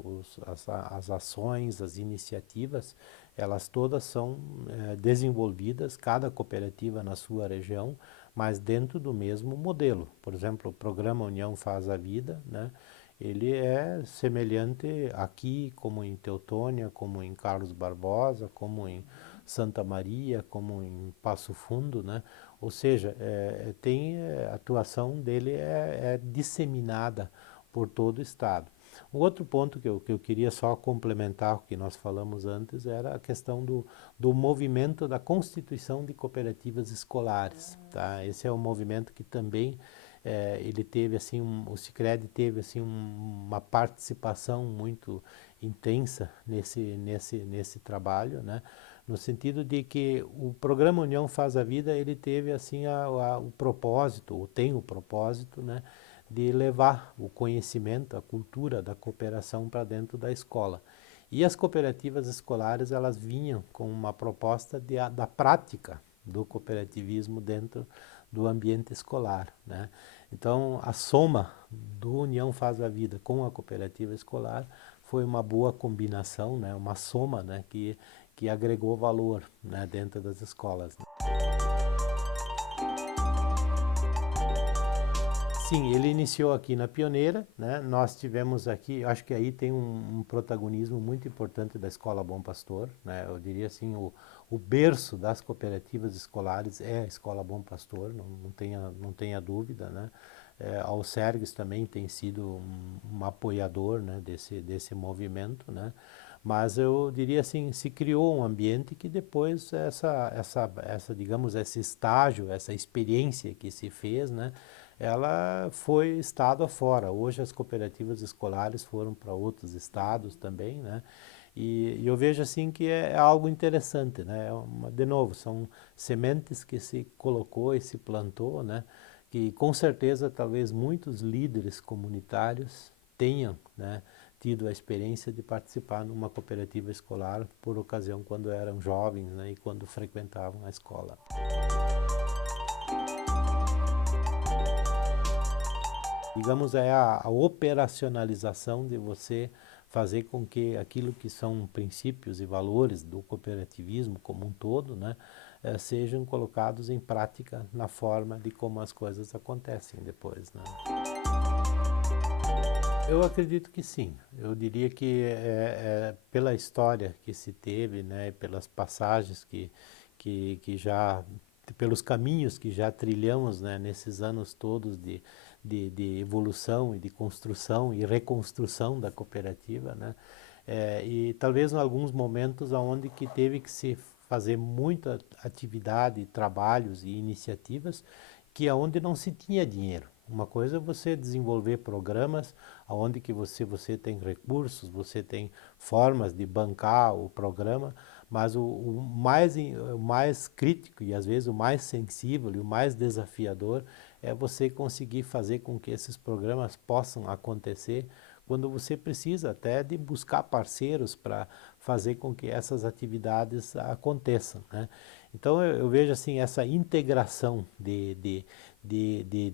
As ações, as iniciativas, elas todas são desenvolvidas, cada cooperativa na sua região, mas dentro do mesmo modelo. Por exemplo, o programa União Faz a Vida, né? Ele é semelhante aqui, como em Teutônia, como em Carlos Barbosa, como em Santa Maria, como em Passo Fundo, né? Ou seja, a atuação dele é disseminada por todo o estado. Um outro ponto que eu queria só complementar o que nós falamos antes era a questão do movimento da constituição de cooperativas escolares, tá? Esse é um movimento que também ele teve assim, o Sicredi teve assim uma participação muito intensa nesse trabalho, né? No sentido de que o programa União Faz a Vida ele teve assim o propósito, ou tem o propósito, né? De levar o conhecimento, a cultura da cooperação para dentro da escola. E as cooperativas escolares, elas vinham com uma proposta da prática do cooperativismo dentro do ambiente escolar, né? Então, a soma do União Faz a Vida com a cooperativa escolar foi uma boa combinação, né? Uma soma, né? Que agregou valor, né? Dentro das escolas, né? Sim, ele iniciou aqui na Pioneira, né? Nós tivemos aqui, acho que aí tem um protagonismo muito importante da Escola Bom Pastor, né? Eu diria assim, o berço das cooperativas escolares é a Escola Bom Pastor, não tenha dúvida, né? A Alcergues também tem sido um apoiador, né, desse movimento, né? Mas eu diria assim, se criou um ambiente que depois digamos, esse estágio, essa experiência que se fez, né? Ela foi estado afora. Hoje as cooperativas escolares foram para outros estados também, né? E eu vejo assim que é algo interessante, né? De novo, são sementes que se colocou e se plantou, né? Que com certeza talvez muitos líderes comunitários tenham, né, tido a experiência de participar numa cooperativa escolar por ocasião quando eram jovens, né, e quando frequentavam a escola. Digamos, é a operacionalização de você fazer com que aquilo que são princípios e valores do cooperativismo como um todo, né, sejam colocados em prática na forma de como as coisas acontecem depois, né? Eu acredito que sim. Eu diria que pela história que se teve, né, pelas passagens que já, pelos caminhos que já trilhamos, né, nesses anos todos de evolução e de construção e reconstrução da cooperativa, né, e talvez em alguns momentos onde que teve que se fazer muita atividade, trabalhos e iniciativas que aonde não se tinha dinheiro. Uma coisa é você desenvolver programas onde que você tem recursos, você tem formas de bancar o programa, mas o mais crítico e às vezes o mais sensível e o mais desafiador é você conseguir fazer com que esses programas possam acontecer quando você precisa até de buscar parceiros para fazer com que essas atividades aconteçam, né? Então eu vejo assim essa integração de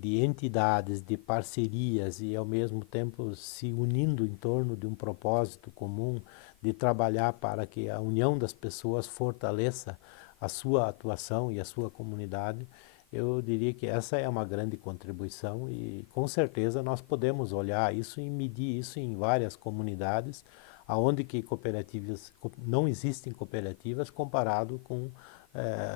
entidades, de parcerias e ao mesmo tempo se unindo em torno de um propósito comum de trabalhar para que a união das pessoas fortaleça a sua atuação e a sua comunidade. Eu diria que essa é uma grande contribuição e com certeza nós podemos olhar isso e medir isso em várias comunidades, aonde que cooperativas não existem cooperativas comparado com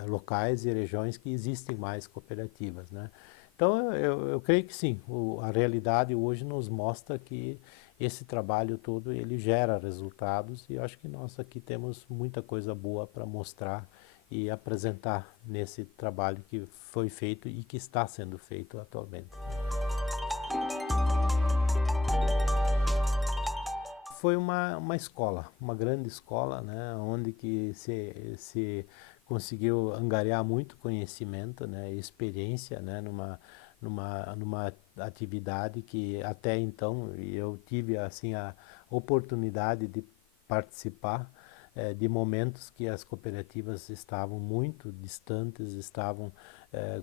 locais e regiões que existem mais cooperativas, né? Então eu creio que sim, a realidade hoje nos mostra que esse trabalho todo ele gera resultados e eu acho que nós aqui temos muita coisa boa para mostrar e apresentar nesse trabalho que foi feito e que está sendo feito atualmente. Foi uma escola, uma grande escola, né, onde que se conseguiu angariar muito conhecimento, né, experiência, né, numa atividade que até então eu tive assim a oportunidade de participar de momentos que as cooperativas estavam muito distantes, estavam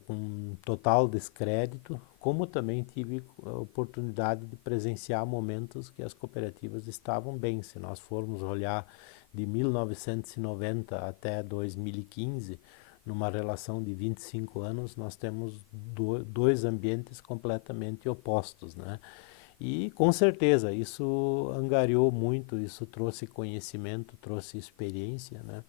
com total descrédito, como também tive a oportunidade de presenciar momentos que as cooperativas estavam bem. Se nós formos olhar de 1990 até 2015, numa relação de 25 anos, nós temos dois ambientes completamente opostos, né? E com certeza isso angariou muito, isso trouxe conhecimento, trouxe experiência, né?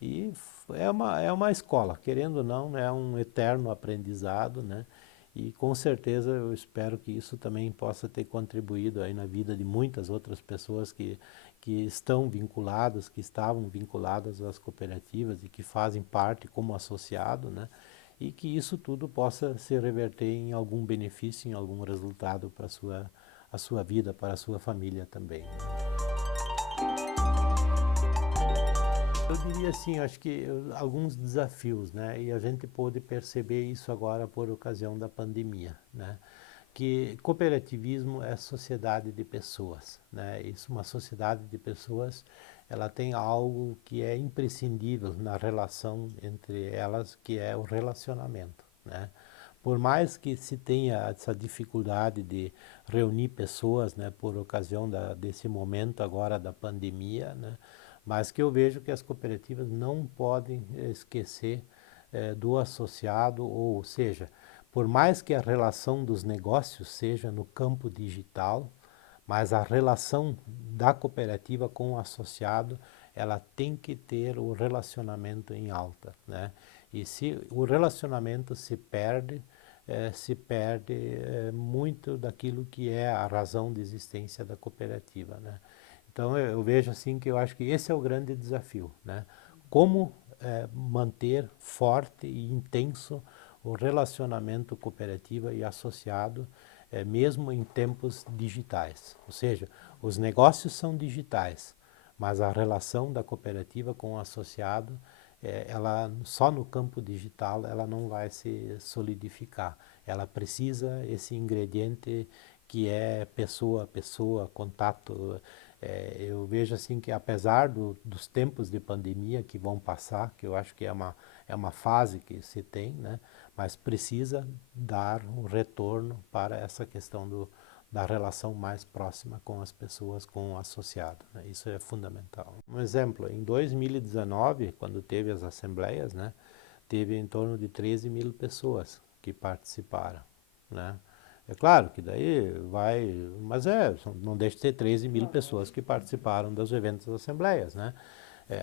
E é uma escola, querendo ou não, é um eterno aprendizado, né? E com certeza eu espero que isso também possa ter contribuído aí na vida de muitas outras pessoas que estão vinculadas, que estavam vinculadas às cooperativas e que fazem parte como associado, né? E que isso tudo possa se reverter em algum benefício, em algum resultado para a sua vida, para a sua família também. Eu diria assim, acho que alguns desafios, né? E a gente pôde perceber isso agora por ocasião da pandemia, né? Que cooperativismo é sociedade de pessoas, né? Isso, uma sociedade de pessoas, ela tem algo que é imprescindível na relação entre elas, que é o relacionamento, né? Por mais que se tenha essa dificuldade de reunir pessoas, né, por ocasião desse momento agora da pandemia, né, mas que eu vejo que as cooperativas não podem esquecer do associado, ou seja, por mais que a relação dos negócios seja no campo digital, mas a relação da cooperativa com o associado, ela tem que ter o relacionamento em alta, né? E se o relacionamento se perde muito daquilo que é a razão de existência da cooperativa, né? Então eu vejo assim que eu acho que esse é o grande desafio, né? Como manter forte e intenso o relacionamento cooperativa e associado, mesmo em tempos digitais. Ou seja, os negócios são digitais, mas a relação da cooperativa com o associado, ela só no campo digital ela não vai se solidificar. Ela precisa esse ingrediente que é pessoa a pessoa, contato. Eu vejo assim que apesar dos tempos de pandemia que vão passar, que eu acho que é uma fase que se tem, né? Mas precisa dar um retorno para essa questão da relação mais próxima com as pessoas, com o associado, né? Isso é fundamental. Um exemplo, em 2019, quando teve as assembleias, né, teve em torno de 13 mil pessoas que participaram, né? É claro que daí vai, mas não deixa de ser 13 mil pessoas que participaram dos eventos das assembleias, né?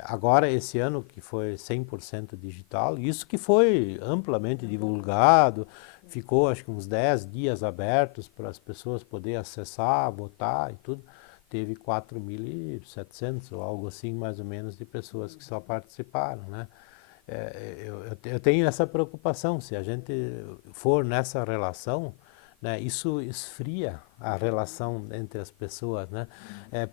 Agora, esse ano que foi 100% digital, isso que foi amplamente divulgado, ficou acho que uns 10 dias abertos para as pessoas poderem acessar, votar e tudo, teve 4.700 ou algo assim mais ou menos de pessoas que só participaram, né? Eu tenho essa preocupação, se a gente for nessa relação, né, isso esfria a relação entre as pessoas, né?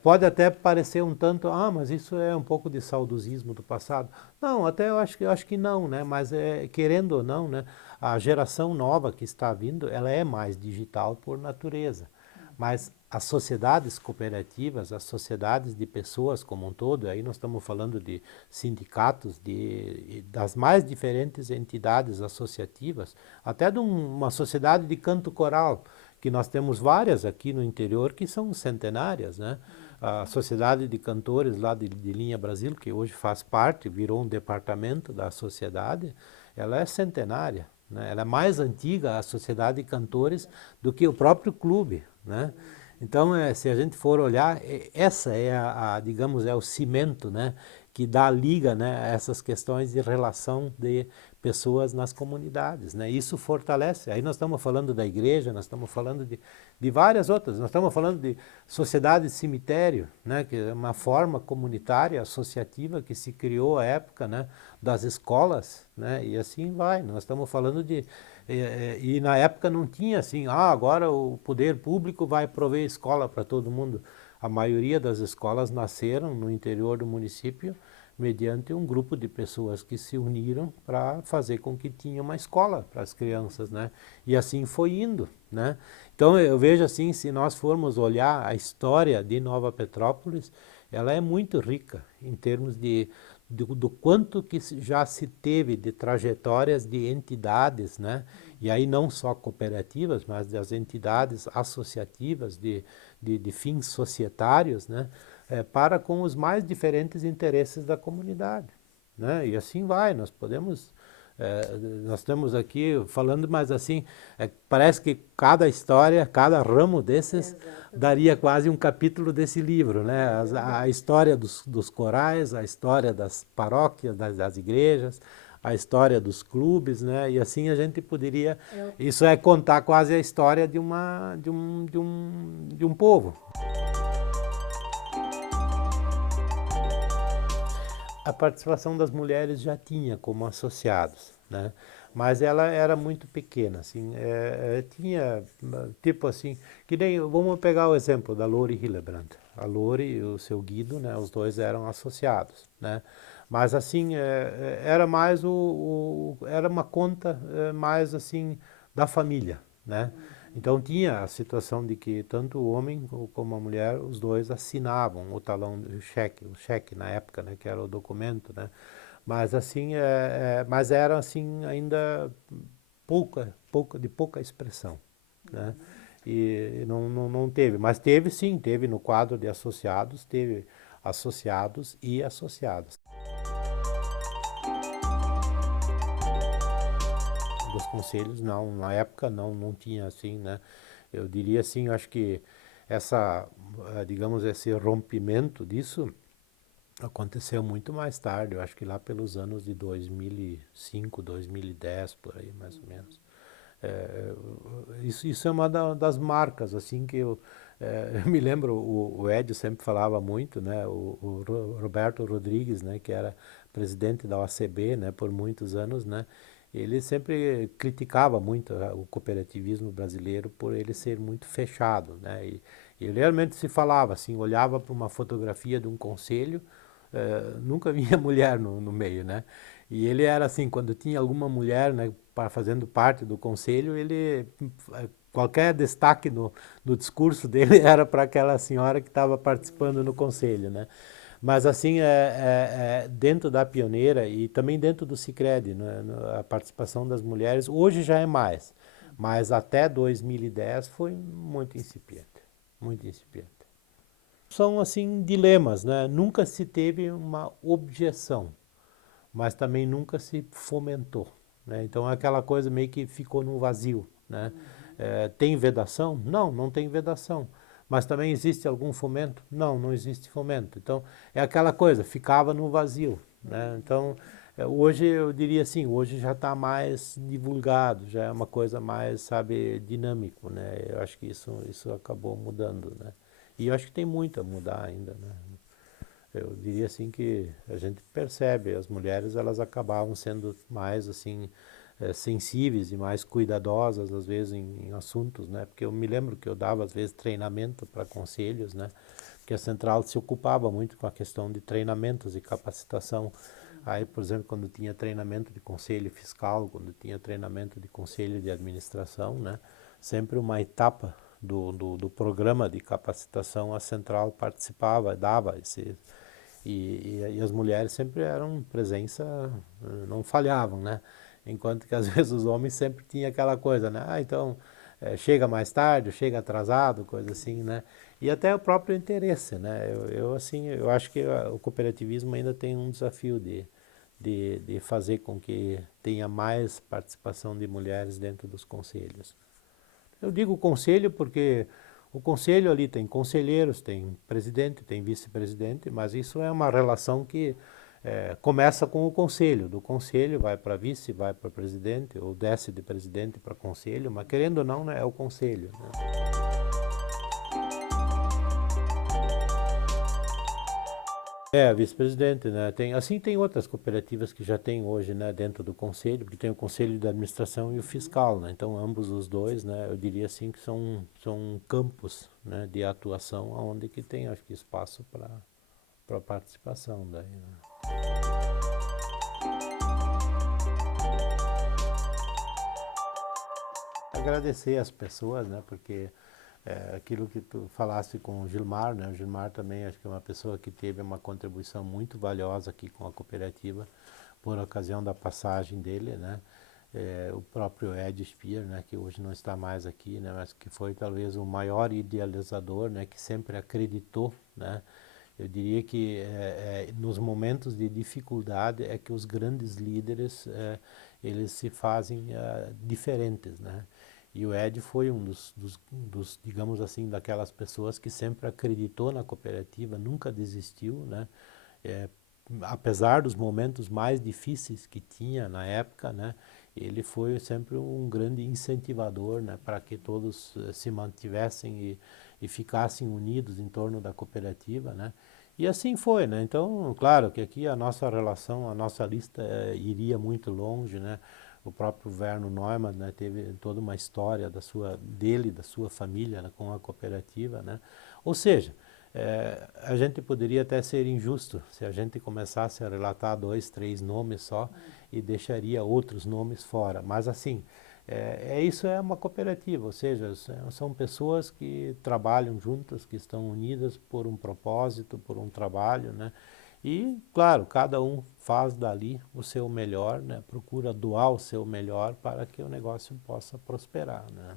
Pode até parecer um tanto, mas isso é um pouco de saudosismo do passado. Não, até eu acho que não, né? Mas querendo ou não, né, a geração nova que está vindo, ela é mais digital por natureza. Mas as sociedades cooperativas, as sociedades de pessoas como um todo, aí nós estamos falando de sindicatos, das mais diferentes entidades associativas, até de uma sociedade de canto coral, que nós temos várias aqui no interior que são centenárias, né? A Sociedade de Cantores lá de Linha Brasil, que hoje faz parte, virou um departamento da sociedade, ela é centenária, né? Ela é mais antiga, a Sociedade de Cantores, do que o próprio clube, né? Então, se a gente for olhar, essa é digamos, é o cimento, né, que dá liga, né, a essas questões de relação de pessoas nas comunidades, né? Isso fortalece. Aí nós estamos falando da igreja, nós estamos falando de várias outras. Nós estamos falando de sociedade de cemitério, né, que é uma forma comunitária, associativa que se criou à época, né, das escolas, né, e assim vai. Nós estamos falando e na época não tinha assim, agora o poder público vai prover escola para todo mundo. A maioria das escolas nasceram no interior do município mediante um grupo de pessoas que se uniram para fazer com que tinha uma escola para as crianças, né? E assim foi indo, né? Então eu vejo assim, se nós formos olhar a história de Nova Petrópolis, ela é muito rica em termos do quanto que já se teve de trajetórias de entidades, né? E aí não só cooperativas, mas das entidades associativas de fins societários, né? Para com os mais diferentes interesses da comunidade, né? E assim vai, nós estamos aqui falando, mas assim, parece que cada história, cada ramo desses daria quase um capítulo desse livro, né? A história dos corais, a história das paróquias, das igrejas, a história dos clubes, né? E assim a gente poderia, isso é contar quase a história de um povo. A participação das mulheres já tinha como associados, né? Mas ela era muito pequena, assim, tinha, tipo assim, que nem, vamos pegar o exemplo da Lori Hillebrand. A Lori e o seu Guido, né, os dois eram associados, né? Mas assim, era mais era uma conta mais assim da família, né? Então tinha a situação de que tanto o homem como a mulher, os dois assinavam o talão, o cheque na época, né, que era o documento, né? Mas assim, mas era assim ainda de pouca expressão, né? E não teve, mas teve sim, teve no quadro de associados, teve associados e associadas. Dos conselhos, não, na época não tinha assim, né? Eu diria assim, eu acho que digamos, esse rompimento disso aconteceu muito mais tarde, eu acho que lá pelos anos de 2005, 2010, por aí mais ou menos. É, isso é uma das marcas, assim, que eu me lembro, o Edio sempre falava muito, né, o Roberto Rodrigues, né, que era presidente da OACB, né, por muitos anos, né, ele sempre criticava muito o cooperativismo brasileiro por ele ser muito fechado, né, e ele realmente se falava, assim, olhava para uma fotografia de um conselho, nunca vinha mulher no meio, né? E ele era assim, quando tinha alguma mulher, né, fazendo parte do conselho, qualquer destaque no discurso dele era para aquela senhora que estava participando no conselho, né? Mas assim, dentro da Pioneira e também dentro do Sicredi, né, a participação das mulheres hoje já é mais, mas até 2010 foi muito incipiente, muito incipiente. São assim dilemas, né? Nunca se teve uma objeção, mas também nunca se fomentou, né? Então aquela coisa meio que ficou no vazio, né? Tem vedação? Não tem vedação. Mas também existe algum fomento? Não existe fomento. Então é aquela coisa, ficava no vazio, né? Então hoje eu diria assim, hoje já está mais divulgado, já é uma coisa mais, sabe, dinâmico, né? Eu acho que isso acabou mudando, né? E eu acho que tem muito a mudar ainda, né? Eu diria assim que a gente percebe, as mulheres elas acabavam sendo mais assim sensíveis e mais cuidadosas às vezes em assuntos, né? Porque eu me lembro que eu dava às vezes treinamento para conselhos, né? Porque a central se ocupava muito com a questão de treinamentos e capacitação. Aí, por exemplo, quando tinha treinamento de conselho fiscal, quando tinha treinamento de conselho de administração, né? Sempre uma etapa do programa de capacitação, a central participava, dava e as mulheres sempre eram presença, não falhavam, né? Enquanto que às vezes os homens sempre tinham aquela coisa, né? Então chega mais tarde, chega atrasado, coisa assim, né? E até o próprio interesse, né? Assim, eu acho que o cooperativismo ainda tem um desafio de fazer com que tenha mais participação de mulheres dentro dos conselhos. Eu digo conselho porque O conselho ali tem conselheiros, tem presidente, tem vice-presidente, mas isso é uma relação que começa com o conselho. Do conselho vai para vice, vai para presidente, ou desce de presidente para conselho, mas querendo ou não, né, é o conselho, né? É, vice-presidente, né? Tem, assim tem outras cooperativas que já tem hoje, né, dentro do conselho, porque tem o conselho de administração e o fiscal, né? Então ambos os dois, né, eu diria assim que são campos, né, de atuação onde que tem, acho que espaço para participação daí, né? Agradecer as pessoas, né, porque aquilo que tu falaste com o Gilmar, né, o Gilmar também acho que é uma pessoa que teve uma contribuição muito valiosa aqui com a cooperativa, por ocasião da passagem dele, né, o próprio Ed Spear, né, que hoje não está mais aqui, né, mas que foi talvez o maior idealizador, né, que sempre acreditou, né. Eu diria que nos momentos de dificuldade é que os grandes líderes eles se fazem diferentes, né. E o Ed foi um dos, digamos assim, daquelas pessoas que sempre acreditou na cooperativa, nunca desistiu, né. É, apesar dos momentos mais difíceis que tinha na época, né, ele foi sempre um grande incentivador, né, para que todos se mantivessem e ficassem unidos em torno da cooperativa, né. E assim foi, né. Então, claro que aqui a nossa relação, a nossa lista iria muito longe, né. O próprio Werno Neumann, né, teve toda uma história dele, da sua família, né, com a cooperativa, né. Ou seja, a gente poderia até ser injusto se a gente começasse a relatar 2, 3 nomes só e deixaria outros nomes fora. Mas assim, isso é uma cooperativa, ou seja, são pessoas que trabalham juntas, que estão unidas por um propósito, por um trabalho, né? E, claro, cada um faz dali o seu melhor, né? Procura doar o seu melhor para que o negócio possa prosperar, né?